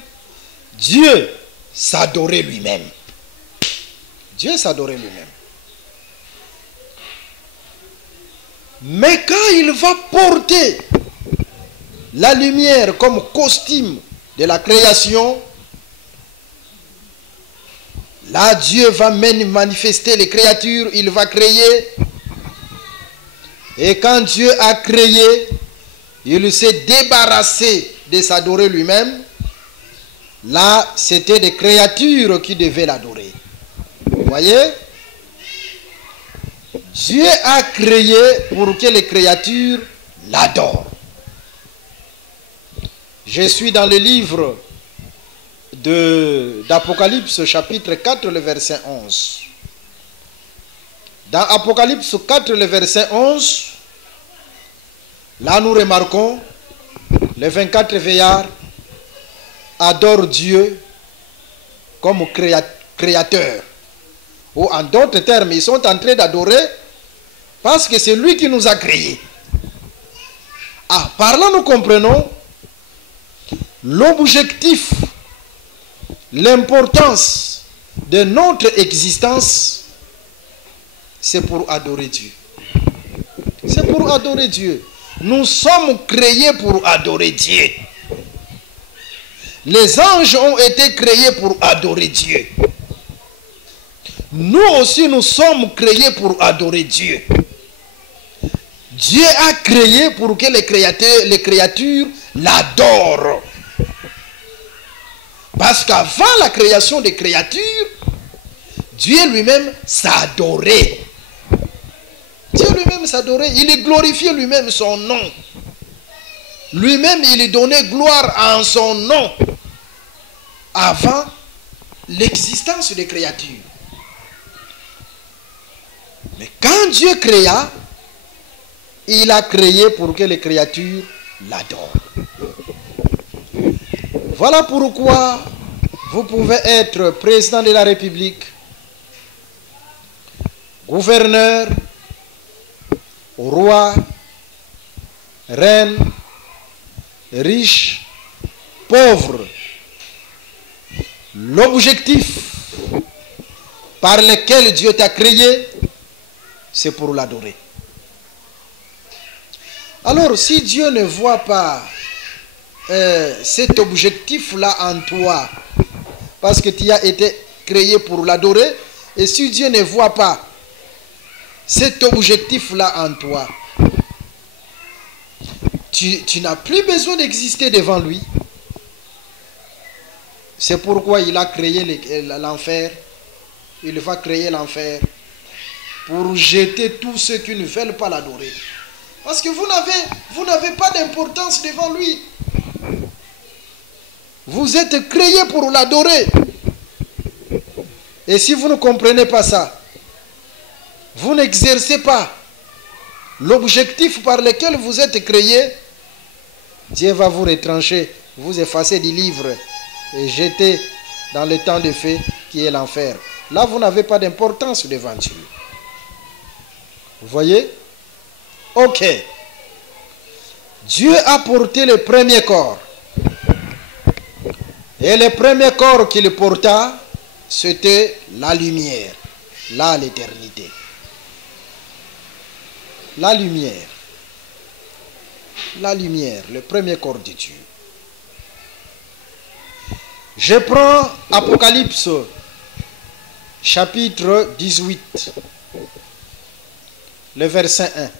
Dieu s'adorait lui-même. Dieu s'adorait lui-même. Mais quand il va porter la lumière comme costume de la création, là Dieu va manifester les créatures, il va créer. Et quand Dieu a créé, il s'est débarrassé de s'adorer lui-même. Là, c'était des créatures qui devaient l'adorer. Vous voyez? Dieu a créé pour que les créatures l'adorent. Je suis dans le livre d'Apocalypse chapitre 4, le verset 11. Dans Apocalypse 4, le verset 11, là nous remarquons les 24 veillards adorent Dieu comme créateur. Ou en d'autres termes, ils sont en train d'adorer parce que c'est lui qui nous a créés. Ah, par là nous comprenons l'objectif, l'importance de notre existence, c'est pour adorer Dieu. C'est pour adorer Dieu. Nous sommes créés pour adorer Dieu. Les anges ont été créés pour adorer Dieu. Nous aussi, nous sommes créés pour adorer Dieu. Dieu a créé pour que les créatures l'adorent. Parce qu'avant la création des créatures, Dieu lui-même s'adorait. Dieu lui-même s'adorait. Il glorifiait lui-même son nom. Lui-même, il donnait gloire en son nom. Avant l'existence des créatures. Mais quand Dieu créa, il a créé pour que les créatures l'adorent. Voilà pourquoi vous pouvez être président de la République, gouverneur, roi, reine, riche, pauvre. L'objectif par lesquels Dieu t'a créé, c'est pour l'adorer. Alors, si Dieu ne voit pas cet objectif-là en toi, parce que tu as été créé pour l'adorer, et si Dieu ne voit pas cet objectif-là en toi, tu n'as plus besoin d'exister devant lui. C'est pourquoi il a créé l'enfer. Il va créer l'enfer pour jeter tous ceux qui ne veulent pas l'adorer. Parce que vous n'avez pas d'importance devant lui. Vous êtes créés pour l'adorer. Et si vous ne comprenez pas ça, vous n'exercez pas l'objectif par lequel vous êtes créés, Dieu va vous retrancher, vous effacer du livre et jeter dans le temps de feu qui est l'enfer. Là, vous n'avez pas d'importance devant Dieu. Vous voyez? Ok. Dieu a porté le premier corps. Et le premier corps qu'il porta, c'était la lumière. Là, l'éternité. La lumière. La lumière, le premier corps de Dieu. Je prends Apocalypse, chapitre 18, le verset 1.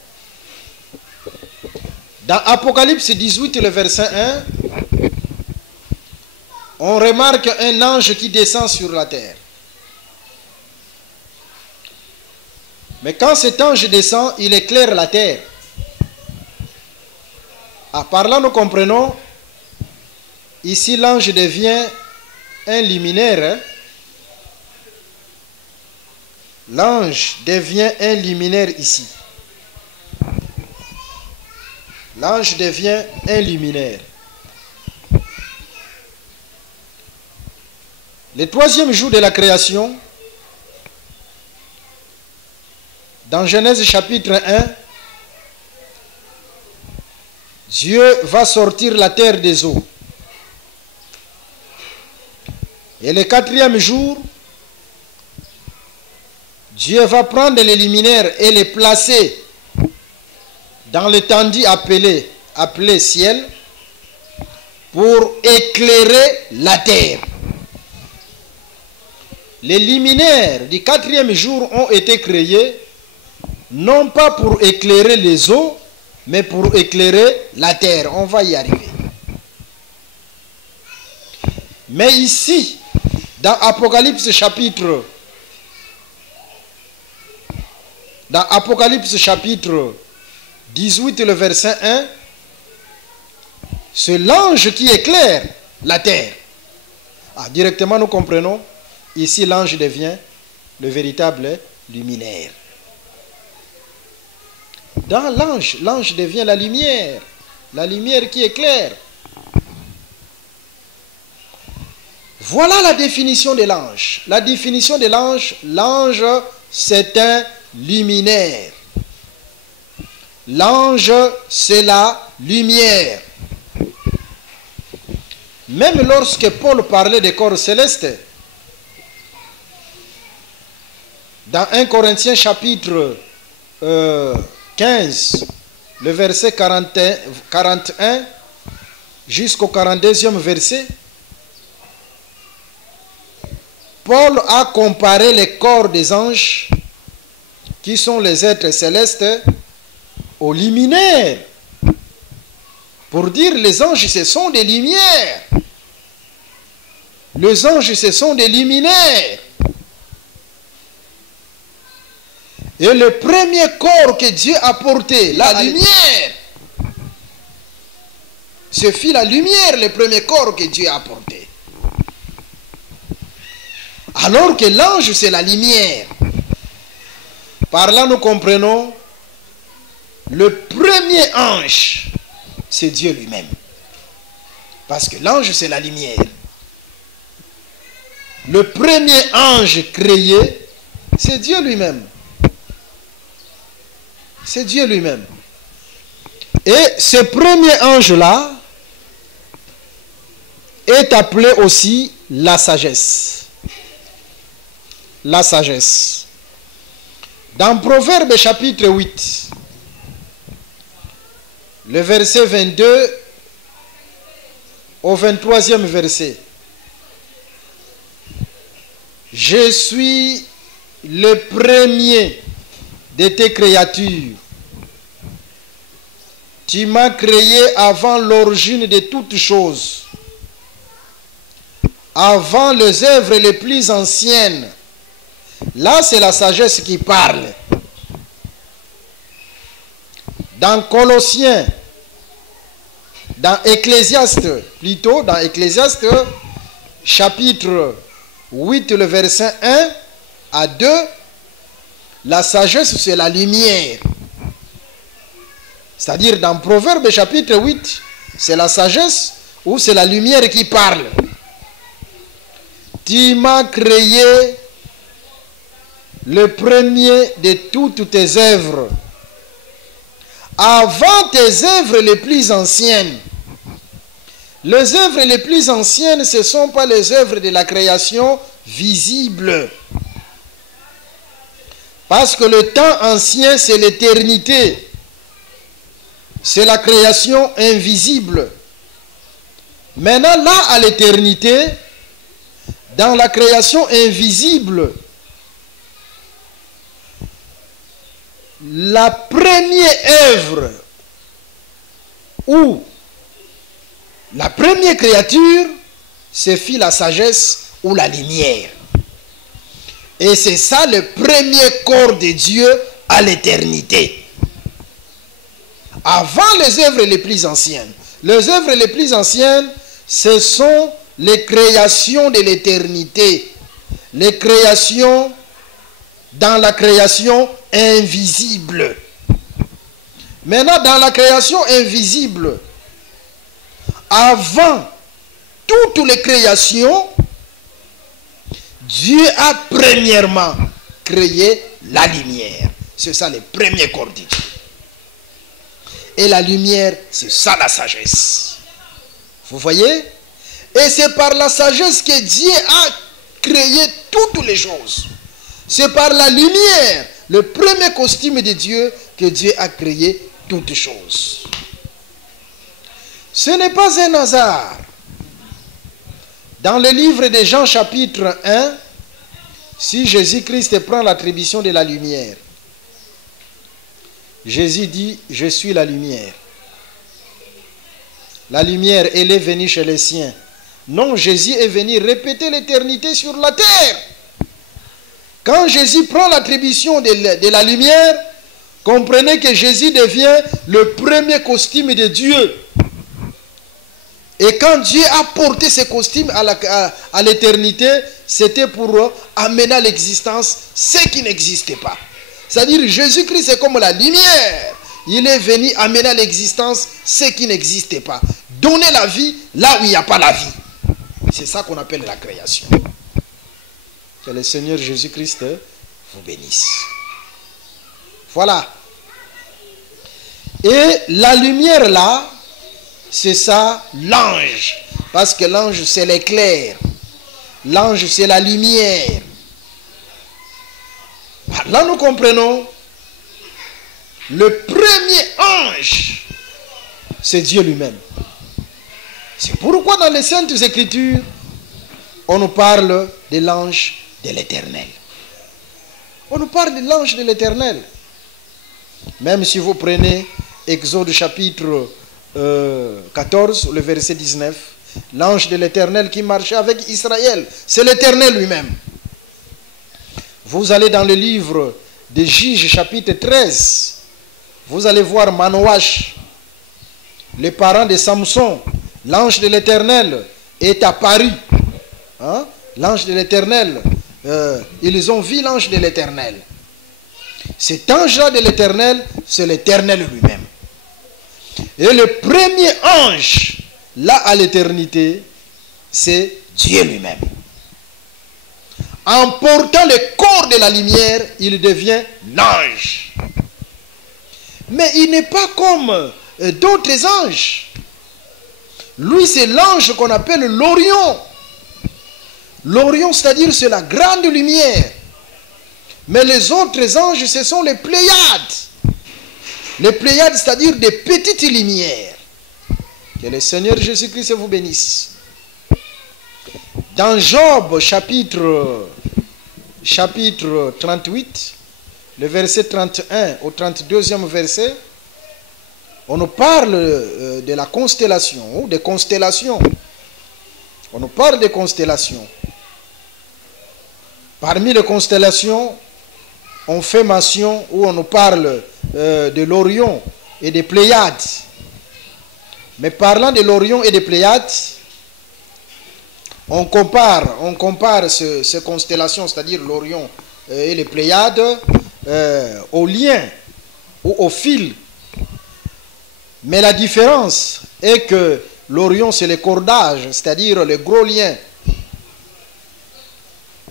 Dans Apocalypse 18, le verset 1, on remarque un ange qui descend sur la terre. Mais quand cet ange descend, il éclaire la terre. Par là, nous comprenons, ici l'ange devient un luminaire. L'ange devient un luminaire ici. L'ange devient un luminaire. Le troisième jour de la création, dans Genèse chapitre 1, Dieu va sortir la terre des eaux. Et le quatrième jour, Dieu va prendre les luminaires et les placer dans l'étendue appelé ciel pour éclairer la terre. Les luminaires du quatrième jour ont été créés non pas pour éclairer les eaux, mais pour éclairer la terre. On va y arriver. Mais ici, dans Apocalypse chapitre 18, le verset 1, c'est l'ange qui éclaire la terre. Directement nous comprenons, ici l'ange devient le véritable luminaire. Dans l'ange devient la lumière qui éclaire. Voilà la définition de l'ange. La définition de l'ange, c'est un luminaire. L'ange, c'est la lumière. Même lorsque Paul parlait des corps célestes, dans 1 Corinthiens chapitre 15, le verset 41 jusqu'au 42e verset, Paul a comparé les corps des anges, qui sont les êtres célestes, aux luminaires. Pour dire les anges, ce sont des lumières. Les anges, ce sont des luminaires. Et le premier corps que Dieu a porté, la lumière, ce fut la lumière, le premier corps que Dieu a porté. Alors que l'ange, c'est la lumière. Par là, nous comprenons, le premier ange, c'est Dieu lui-même. Parce que l'ange, c'est la lumière. Le premier ange créé, c'est Dieu lui-même. C'est Dieu lui-même. Et ce premier ange-là est appelé aussi la sagesse. la sagesse. Dans Proverbe chapitre 8, le verset 22 au 23e verset. Je suis le premier de tes créatures. Tu m'as créé avant l'origine de toutes choses, avant les œuvres les plus anciennes. Là, c'est la sagesse qui parle. Dans Colossiens, dans Ecclésiaste, plutôt, dans Ecclésiaste, chapitre 8, le verset 1 à 2, la sagesse, c'est la lumière. C'est-à-dire, dans Proverbe chapitre 8, c'est la sagesse ou c'est la lumière qui parle. Tu m'as créé le premier de toutes tes œuvres, avant tes œuvres les plus anciennes. Les œuvres les plus anciennes, ce ne sont pas les œuvres de la création visible. Parce que le temps ancien, c'est l'éternité. C'est la création invisible. Maintenant, là, à l'éternité, dans la création invisible, la première œuvre ou la première créature, c'est fit la sagesse ou la lumière. Et c'est ça le premier corps de Dieu à l'éternité. Avant les œuvres les plus anciennes. Les œuvres les plus anciennes, ce sont les créations de l'éternité. Les créations dans la création invisible. Maintenant, dans la création invisible, avant toutes les créations, Dieu a premièrement créé la lumière. C'est ça le premier corps de Dieu. Et la lumière, c'est ça la sagesse. Vous voyez? Et c'est par la sagesse que Dieu a créé toutes les choses. C'est par la lumière, le premier costume de Dieu, que Dieu a créé toutes choses. Ce n'est pas un hasard. Dans le livre de Jean chapitre 1, si Jésus-Christ prend l'attribution de la lumière, Jésus dit, je suis la lumière. La lumière, elle est venue chez les siens. Non, Jésus est venu répéter l'éternité sur la terre. Quand Jésus prend l'attribution de la lumière, comprenez que Jésus devient le premier costume de Dieu. Et quand Dieu a porté ce costume à l'éternité, c'était pour amener à l'existence ce qui n'existait pas. C'est-à-dire Jésus-Christ est comme la lumière. Il est venu amener à l'existence ce qui n'existait pas. Donner la vie là où il n'y a pas la vie. C'est ça qu'on appelle la création. Que le Seigneur Jésus-Christ vous bénisse. Voilà. Et la lumière là, c'est ça l'ange. Parce que l'ange c'est l'éclair. L'ange c'est la lumière. Là nous comprenons. Le premier ange, c'est Dieu lui-même. C'est pourquoi dans les Saintes Écritures, on nous parle de l'ange de l'Éternel. On nous parle de l'ange de l'Éternel. Même si vous prenez Exode chapitre 14, le verset 19, l'ange de l'Éternel qui marchait avec Israël, c'est l'Éternel lui-même. Vous allez dans le livre de Juges chapitre 13, vous allez voir Manoach, les parents de Samson. L'ange de l'Éternel est apparu. Hein? L'ange de l'Éternel, ils ont vu l'ange de l'Éternel. Cet ange-là de l'Éternel, c'est l'Éternel lui-même. Et le premier ange, là à l'éternité, c'est Dieu lui-même. En portant le corps de la lumière, il devient l'ange. Mais il n'est pas comme d'autres anges. Lui, c'est l'ange qu'on appelle l'Orion. L'Orion, c'est-à-dire c'est la grande lumière. Mais les autres anges, ce sont les Pléiades. Les Pléiades, c'est-à-dire des petites lumières. Que le Seigneur Jésus-Christ vous bénisse. Dans Job, chapitre 38, le verset 31 au 32e verset, on nous parle de la constellation, ou des constellations. On nous parle des constellations. Parmi les constellations, on fait mention, ou on nous parle de l'Orion et des Pléiades. Mais parlant de l'Orion et des Pléiades, on compare ces constellations, c'est-à-dire l'Orion et les Pléiades, au lien ou au fil. Mais la différence est que l'Orion, c'est le cordage, c'est-à-dire les gros liens.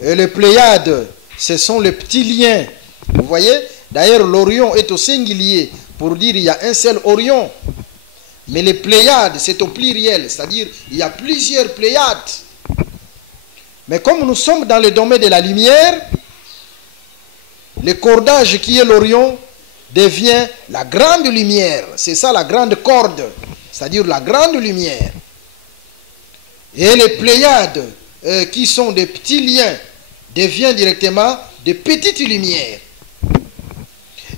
Et les Pléiades, ce sont les petits liens. Vous voyez? D'ailleurs, l'Orion est au singulier pour dire il y a un seul Orion. Mais les Pléiades, c'est au pluriel, c'est-à-dire il y a plusieurs Pléiades. Mais comme nous sommes dans le domaine de la lumière, le cordage qui est l'Orion devient la grande lumière. C'est ça la grande corde, c'est-à-dire la grande lumière. Et les Pléiades, qui sont des petits liens, deviennent directement des petites lumières.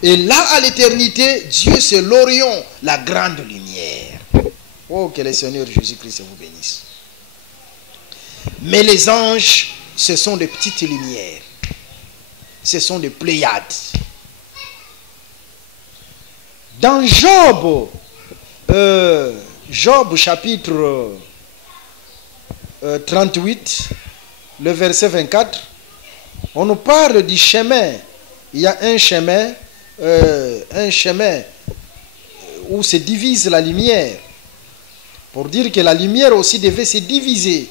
Et là, à l'éternité, Dieu, c'est l'Orion, la grande lumière. Oh, que le Seigneur Jésus-Christ vous bénisse. Mais les anges, ce sont des petites lumières. Ce sont des Pléiades. Dans Job chapitre 38, le verset 24, on nous parle du chemin. Il y a un chemin où se divise la lumière. Pour dire que la lumière aussi devait se diviser.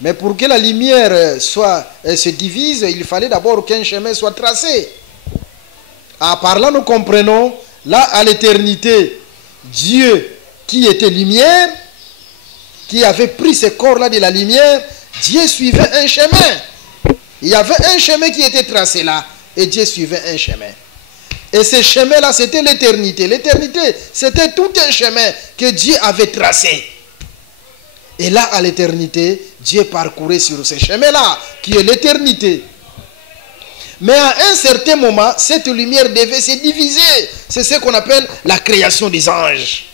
Mais pour que la lumière se divise, il fallait d'abord qu'un chemin soit tracé. Par là, nous comprenons, là, à l'éternité, Dieu qui était lumière, qui avait pris ce corps-là de la lumière, Dieu suivait un chemin. Il y avait un chemin qui était tracé là, et Dieu suivait un chemin. Et ce chemin-là, c'était l'éternité. L'éternité, c'était tout un chemin que Dieu avait tracé. Et là, à l'éternité, Dieu parcourait sur ce chemin-là, qui est l'éternité. Mais à un certain moment, cette lumière devait se diviser. C'est ce qu'on appelle la création des anges.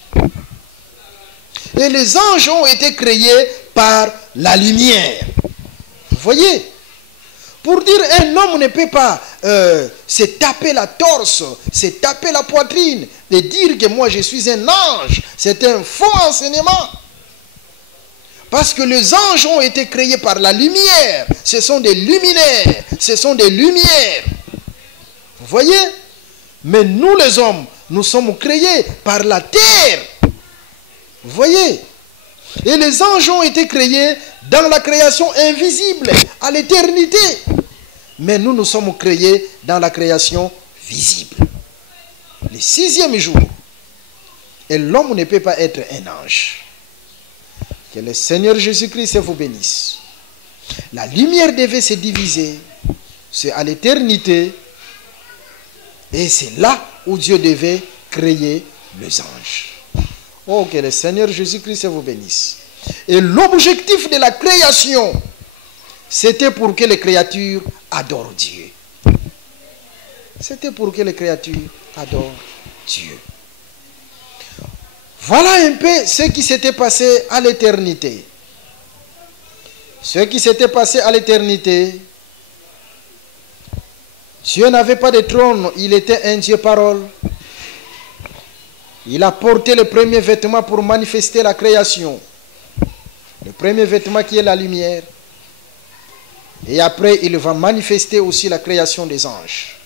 Et les anges ont été créés par la lumière. Vous voyez? Pour dire un homme ne peut pas se taper la torse, se taper la poitrine, et dire que moi je suis un ange. C'est un faux enseignement. Parce que les anges ont été créés par la lumière. Ce sont des luminaires. Ce sont des lumières. Vous voyez? Mais nous les hommes, nous sommes créés par la terre. Vous voyez? Et les anges ont été créés dans la création invisible, à l'éternité. Mais nous, nous sommes créés dans la création visible. Le 6e jour. Et l'homme ne peut pas être un ange. Que le Seigneur Jésus-Christ vous bénisse. La lumière devait se diviser. C'est à l'éternité. Et c'est là où Dieu devait créer les anges. Oh, que le Seigneur Jésus-Christ vous bénisse. Et l'objectif de la création, c'était pour que les créatures adorent Dieu. C'était pour que les créatures adorent Dieu. Voilà un peu ce qui s'était passé à l'éternité. Ce qui s'était passé à l'éternité, Dieu n'avait pas de trône, il était un Dieu parole. Il a porté le premier vêtement pour manifester la création. Le premier vêtement qui est la lumière. Et après, il va manifester aussi la création des anges.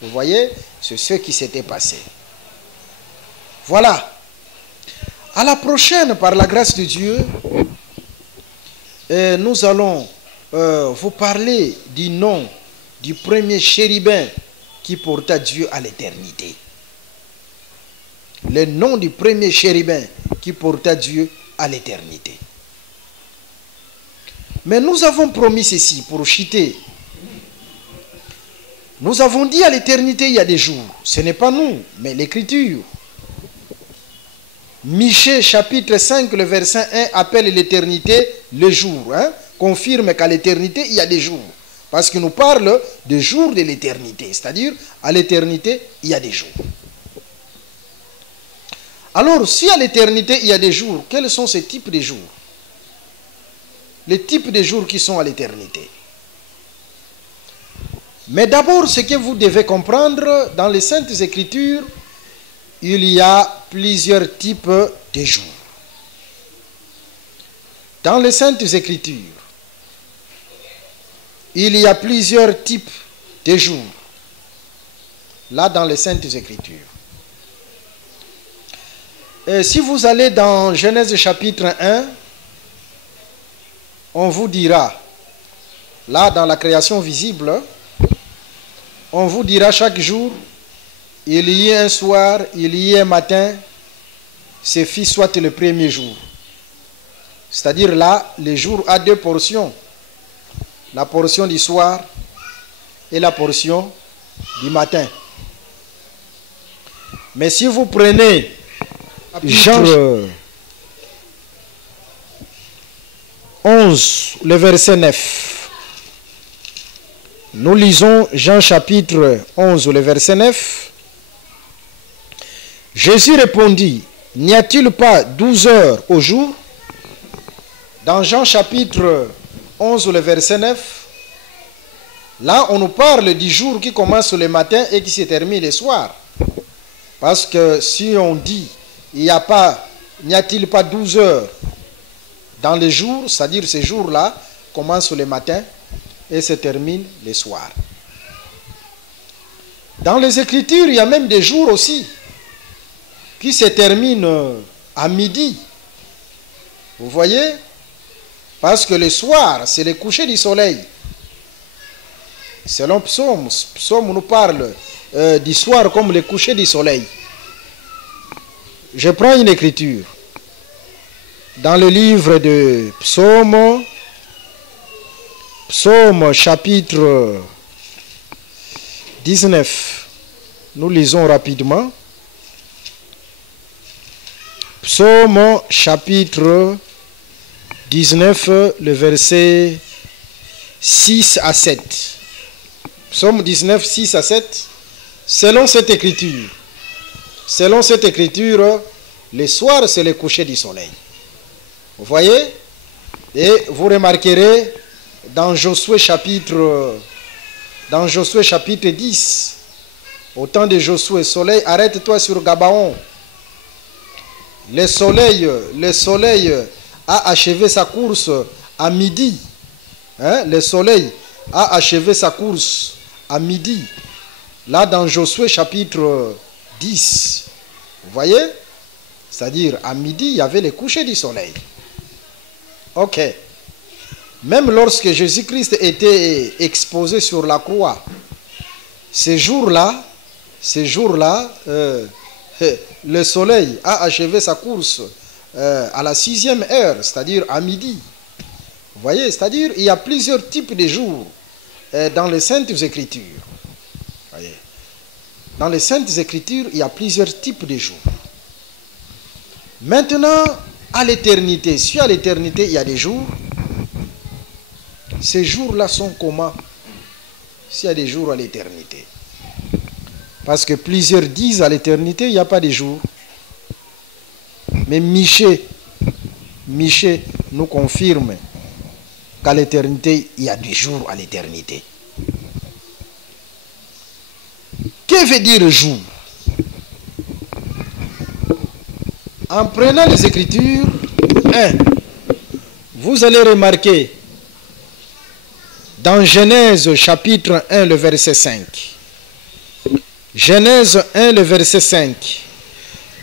Vous voyez, c'est ce qui s'était passé. Voilà. À la prochaine, par la grâce de Dieu, nous allons vous parler du nom du premier chérubin qui porta Dieu à l'éternité. Le nom du premier chérubin qui porta Dieu à l'éternité. Mais nous avons promis ceci pour citer Nous avons dit à l'éternité, il y a des jours. Ce n'est pas nous, mais l'Écriture. Michée chapitre 5, le verset 1 appelle l'éternité le jour. Confirme qu'à l'éternité, il y a des jours. Parce qu'il nous parle des jours de l'éternité. C'est-à-dire, à l'éternité, il y a des jours. Alors, si à l'éternité, il y a des jours, quels sont ces types de jours? Les types de jours qui sont à l'éternité. Mais d'abord, ce que vous devez comprendre, dans les Saintes Écritures, il y a plusieurs types de jours. Dans les Saintes Écritures, il y a plusieurs types de jours. Là, dans les Saintes Écritures. Et si vous allez dans Genèse chapitre 1, on vous dira, là, dans la création visible, on vous dira chaque jour, il y a un soir, il y a un matin, ce fut soit le premier jour. C'est-à-dire là, le jour a deux portions. La portion du soir et la portion du matin. Mais si vous prenez Jean 11, le verset 9. Nous lisons Jean chapitre 11, le verset 9. Jésus répondit, n'y a-t-il pas 12 heures au jour? Dans Jean chapitre 11, le verset 9, là on nous parle du jour qui commence le matin et qui se termine le soir. Parce que si on dit, n'y a-t-il pas 12 heures dans les jours, c'est-à-dire ces jours-là commencent le matin et se terminent le soir. Dans les Écritures, il y a même des jours aussi qui se terminent à midi. Vous voyez? Parce que le soir, c'est le coucher du soleil. Selon Psaume, Psaume nous parle du soir comme le coucher du soleil. Je prends une écriture. Dans le livre de Psaume, Psaume chapitre 19, nous lisons rapidement. Psaume chapitre 19, le verset 6 à 7. Psaume 19, 6 à 7. Selon cette écriture, le soir c'est le coucher du soleil. Vous voyez? Et vous remarquerez dans Josué chapitre 10, au temps de Josué, soleil, arrête-toi sur Gabaon. Le soleil a achevé sa course à midi. Le soleil a achevé sa course à midi. Là dans Josué chapitre 10. Vous voyez? C'est-à-dire à midi, il y avait le coucher du soleil. Ok. Même lorsque Jésus-Christ était exposé sur la croix, ces jours-là, le soleil a achevé sa course à la 6e heure, c'est-à-dire à midi. Vous voyez, c'est-à-dire il y a plusieurs types de jours dans les Saintes Écritures. Voyez. Dans les Saintes Écritures, il y a plusieurs types de jours. Maintenant, à l'éternité, si à l'éternité il y a des jours, ces jours-là sont comment? S'il y a des jours à l'éternité. Parce que plusieurs disent à l'éternité, il n'y a pas de jours. Mais Michée nous confirme qu'à l'éternité, il y a des jours à l'éternité. Que veut dire jour? En prenant les Écritures, vous allez remarquer dans Genèse chapitre 1, le verset 5. Genèse 1, le verset 5.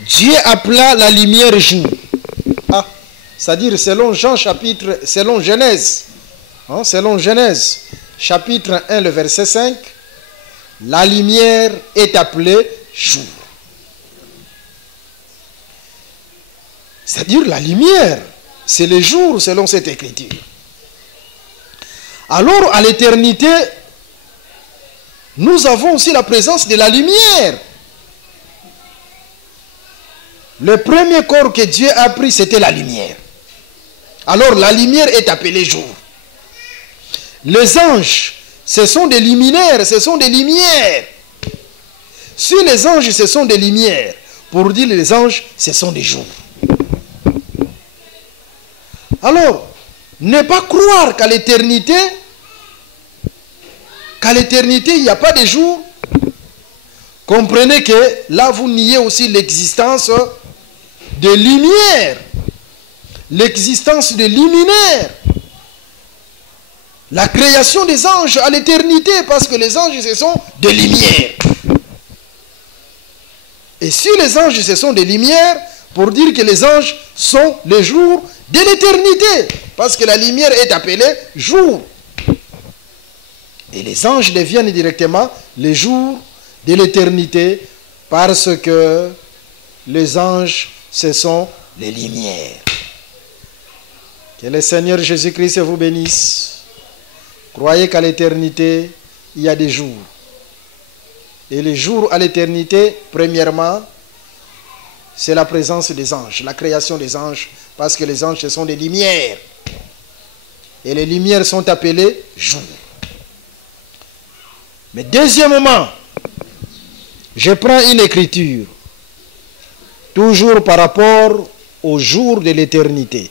Dieu appela la lumière jour. C'est-à-dire selon Genèse, selon Genèse chapitre 1, le verset 5, la lumière est appelée jour. C'est-à-dire la lumière, c'est le jour selon cette écriture. Alors à l'éternité, nous avons aussi la présence de la lumière. Le premier corps que Dieu a pris, c'était la lumière. Alors la lumière est appelée jour. Les anges, ce sont des luminaires, ce sont des lumières. Si les anges, ce sont des lumières, pour dire les anges, ce sont des jours. Alors, ne pas croire qu'à l'éternité, il n'y a pas de jour. Comprenez que là, vous niez aussi l'existence de lumière, l'existence de luminaire, la création des anges à l'éternité, parce que les anges, ce sont des lumières. Et si les anges, ce sont des lumières, pour dire que les anges sont les jours de l'éternité, parce que la lumière est appelée jour. Et les anges deviennent directement les jours de l'éternité, parce que les anges, ce sont les lumières. Que le Seigneur Jésus-Christ vous bénisse. Croyez qu'à l'éternité, il y a des jours. Et les jours à l'éternité, premièrement, c'est la présence des anges, la création des anges, parce que les anges, ce sont des lumières. Et les lumières sont appelées jours. Mais deuxièmement, je prends une écriture, toujours par rapport au jour de l'éternité.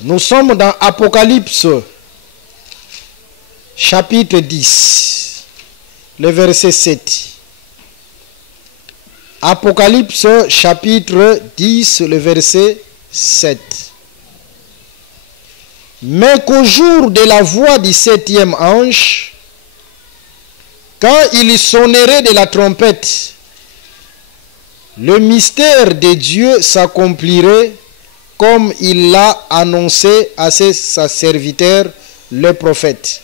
Nous sommes dans Apocalypse, chapitre 10, le verset 7. Apocalypse, chapitre 10, le verset 7. Mais qu'au jour de la voix du septième ange, quand il sonnerait de la trompette, le mystère de Dieu s'accomplirait comme il l'a annoncé à ses serviteurs, les prophètes.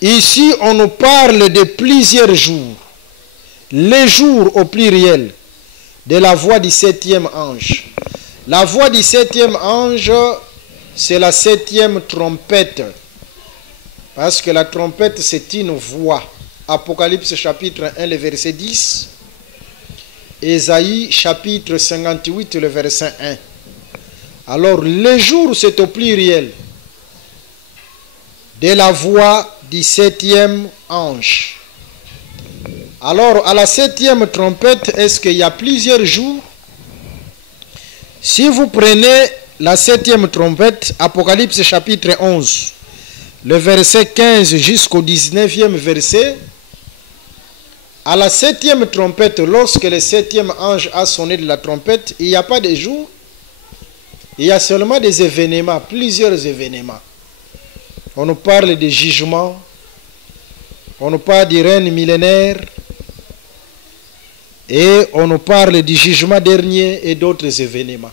Ici, on nous parle de plusieurs jours. Les jours au pluriel de la voix du septième ange. La voix du septième ange, c'est la septième trompette. Parce que la trompette, c'est une voix. Apocalypse chapitre 1, le verset 10. Ésaïe chapitre 58, le verset 1. Alors, les jours, c'est au pluriel de la voix du septième ange. Alors, à la septième trompette, est-ce qu'il y a plusieurs jours? Si vous prenez la septième trompette, Apocalypse chapitre 11, le verset 15 jusqu'au 19e verset, à la septième trompette, lorsque le septième ange a sonné de la trompette, il n'y a pas de jour, il y a seulement des événements, plusieurs événements. On nous parle de jugement, on nous parle du règne millénaire, et on nous parle du jugement dernier et d'autres événements.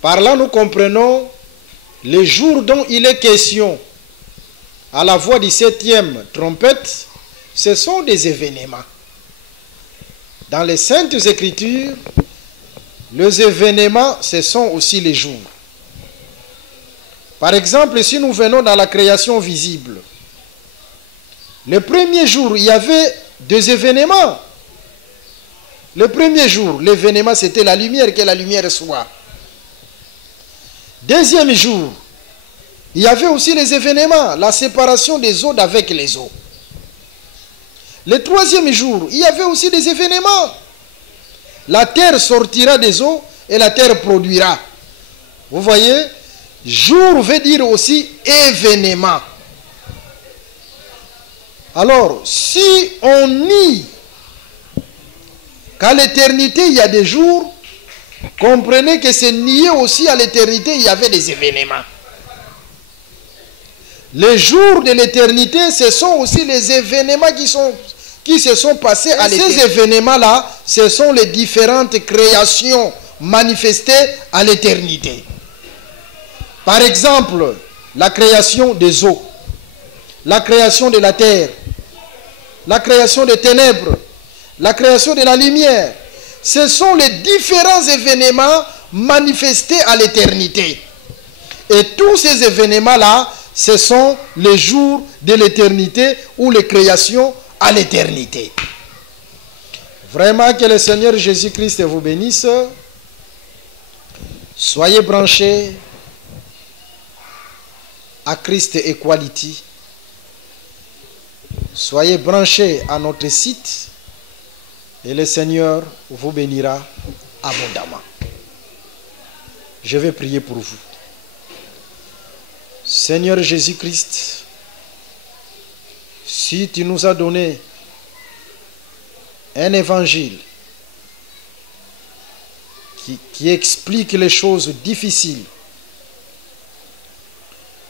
Par là, nous comprenons les jours dont il est question à la voix du septième trompette, ce sont des événements. Dans les Saintes Écritures, les événements, ce sont aussi les jours. Par exemple, si nous venons dans la création visible, le premier jour, il y avait deux événements. Le premier jour, l'événement, c'était la lumière, que la lumière soit. Deuxième jour, il y avait aussi les événements, la séparation des eaux d'avec les eaux. Le troisième jour, il y avait aussi des événements. La terre sortira des eaux et la terre produira. Vous voyez, jour veut dire aussi événement. Alors, si on nie qu'à l'éternité, il y a des jours, comprenez que c'est nié aussi à l'éternité, il y avait des événements. Les jours de l'éternité, ce sont aussi les événements qui se sont passés à l'éternité. Ces événements-là, ce sont les différentes créations manifestées à l'éternité. Par exemple, la création des eaux, la création de la terre, la création des ténèbres, la création de la lumière. Ce sont les différents événements manifestés à l'éternité. Et tous ces événements-là, ce sont les jours de l'éternité ou les créations à l'éternité. Vraiment que le Seigneur Jésus-Christ vous bénisse. Soyez branchés à Christ Equality. Soyez branchés à notre site et le Seigneur vous bénira abondamment. Je vais prier pour vous. Seigneur Jésus-Christ, si tu nous as donné un évangile qui explique les choses difficiles,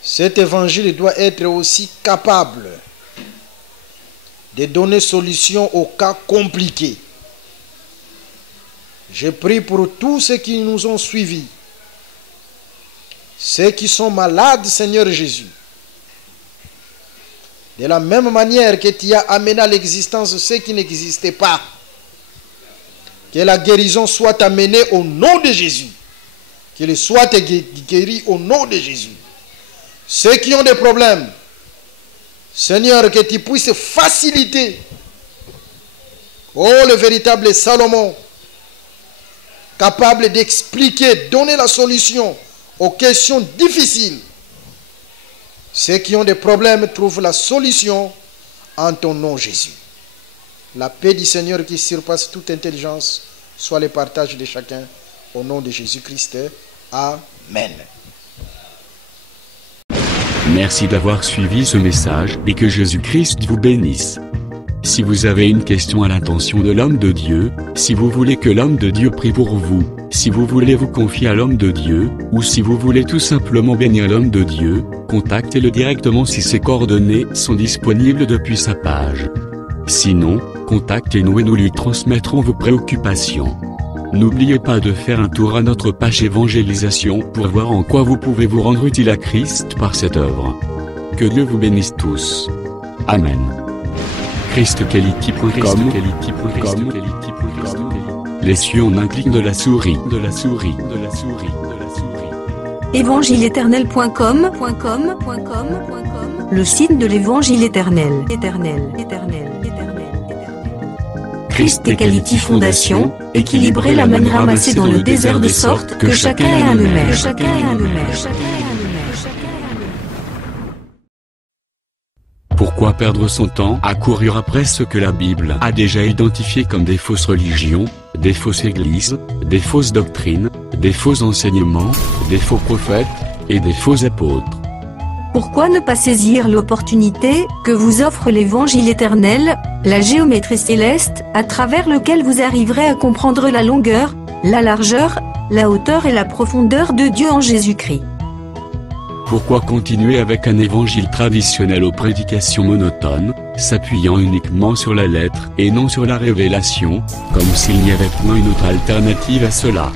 cet évangile doit être aussi capable de donner solution aux cas compliqués. Je prie pour tous ceux qui nous ont suivis, ceux qui sont malades, Seigneur Jésus. De la même manière que tu as amené à l'existence ceux qui n'existaient pas, que la guérison soit amenée au nom de Jésus, qu'ils soient guéris au nom de Jésus. Ceux qui ont des problèmes, Seigneur, que tu puisses faciliter, oh le véritable Salomon, capable d'expliquer, donner la solution aux questions difficiles. Ceux qui ont des problèmes trouvent la solution en ton nom, Jésus. La paix du Seigneur qui surpasse toute intelligence soit le partage de chacun au nom de Jésus-Christ. Amen. Merci d'avoir suivi ce message et que Jésus-Christ vous bénisse. Si vous avez une question à l'intention de l'homme de Dieu, si vous voulez que l'homme de Dieu prie pour vous, si vous voulez vous confier à l'homme de Dieu, ou si vous voulez tout simplement bénir l'homme de Dieu, contactez-le directement si ses coordonnées sont disponibles depuis sa page. Sinon, contactez-nous et nous lui transmettrons vos préoccupations. N'oubliez pas de faire un tour à notre page évangélisation pour voir en quoi vous pouvez vous rendre utile à Christ par cette œuvre. Que Dieu vous bénisse tous. Amen. ChristEquality.com. Les cieux en un clic de la souris. Évangile-éternel.com, le site de l'évangile éternel. Christ Equality Fondation, équilibrer la manne ramassée dans le désert de sorte que chacun ait un numéro. Pourquoi perdre son temps à courir après ce que la Bible a déjà identifié comme des fausses religions, des fausses églises, des fausses doctrines, des faux enseignements, des faux prophètes, et des faux apôtres? Pourquoi ne pas saisir l'opportunité que vous offre l'évangile éternel, la géométrie céleste, à travers lequel vous arriverez à comprendre la longueur, la largeur, la hauteur et la profondeur de Dieu en Jésus-Christ? Pourquoi continuer avec un évangile traditionnel aux prédications monotones, s'appuyant uniquement sur la lettre et non sur la révélation, comme s'il n'y avait point une autre alternative à cela?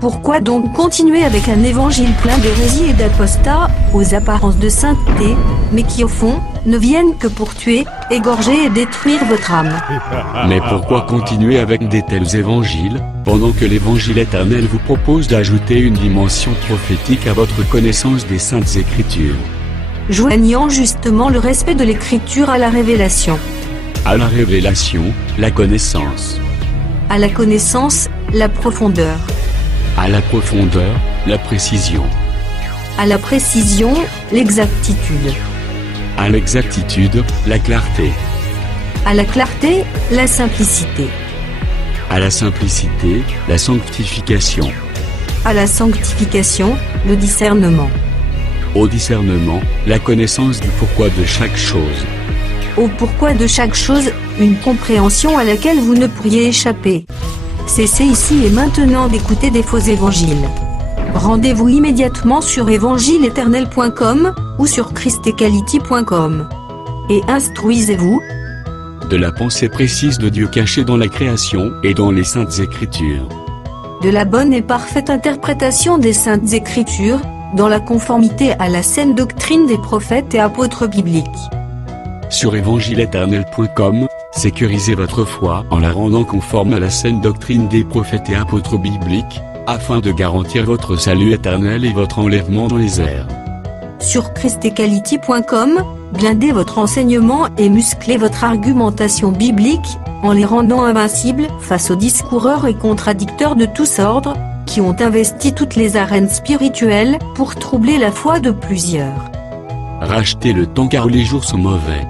Pourquoi donc continuer avec un évangile plein d'hérésie et d'apostats, aux apparences de sainteté, mais qui au fond, ne viennent que pour tuer, égorger et détruire votre âme? Mais pourquoi continuer avec des tels évangiles, pendant que l'évangile éternel vous propose d'ajouter une dimension prophétique à votre connaissance des Saintes Écritures? Joignant justement le respect de l'Écriture à la révélation. À la révélation, la connaissance. À la connaissance, la profondeur. À la profondeur, la précision. À la précision, l'exactitude. À l'exactitude, la clarté. À la clarté, la simplicité. À la simplicité, la sanctification. À la sanctification, le discernement. Au discernement, la connaissance du pourquoi de chaque chose. Au pourquoi de chaque chose, une compréhension à laquelle vous ne pourriez échapper. Cessez ici et maintenant d'écouter des faux évangiles. Rendez-vous immédiatement sur évangile-éternel.com ou sur christequality.com. Et instruisez-vous de la pensée précise de Dieu cachée dans la création et dans les Saintes Écritures. De la bonne et parfaite interprétation des Saintes Écritures, dans la conformité à la saine doctrine des prophètes et apôtres bibliques. Sur évangile-éternel.com, sécurisez votre foi en la rendant conforme à la saine doctrine des prophètes et apôtres bibliques, afin de garantir votre salut éternel et votre enlèvement dans les airs. Sur christequality.com, blindez votre enseignement et musclez votre argumentation biblique, en les rendant invincibles face aux discoureurs et contradicteurs de tous ordres, qui ont investi toutes les arènes spirituelles pour troubler la foi de plusieurs. Rachetez le temps car les jours sont mauvais.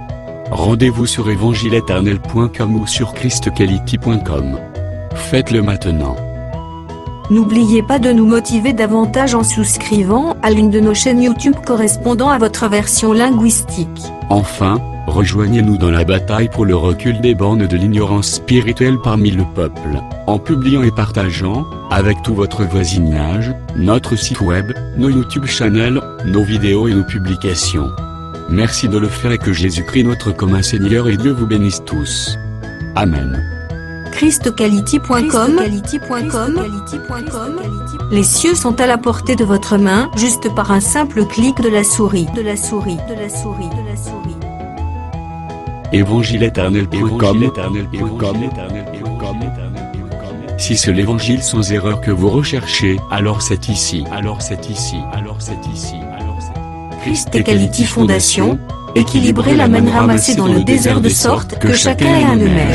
Rendez-vous sur évangile-éternel.com ou sur christequality.com. Faites-le maintenant. N'oubliez pas de nous motiver davantage en souscrivant à l'une de nos chaînes YouTube correspondant à votre version linguistique. Enfin, rejoignez-nous dans la bataille pour le recul des bornes de l'ignorance spirituelle parmi le peuple, en publiant et partageant, avec tout votre voisinage, notre site web, nos YouTube channels, nos vidéos et nos publications. Merci de le faire et que Jésus-Christ notre commun Seigneur et Dieu vous bénisse tous. Amen. christequality.com. Les cieux sont à la portée de votre main, juste par un simple clic de la souris. Évangile-éternel.com. Si c'est l'évangile sans erreur que vous recherchez, alors c'est ici. Christequality Fondation, équilibrer la manne ramassée dans le désert de sorte que chacun ait un email.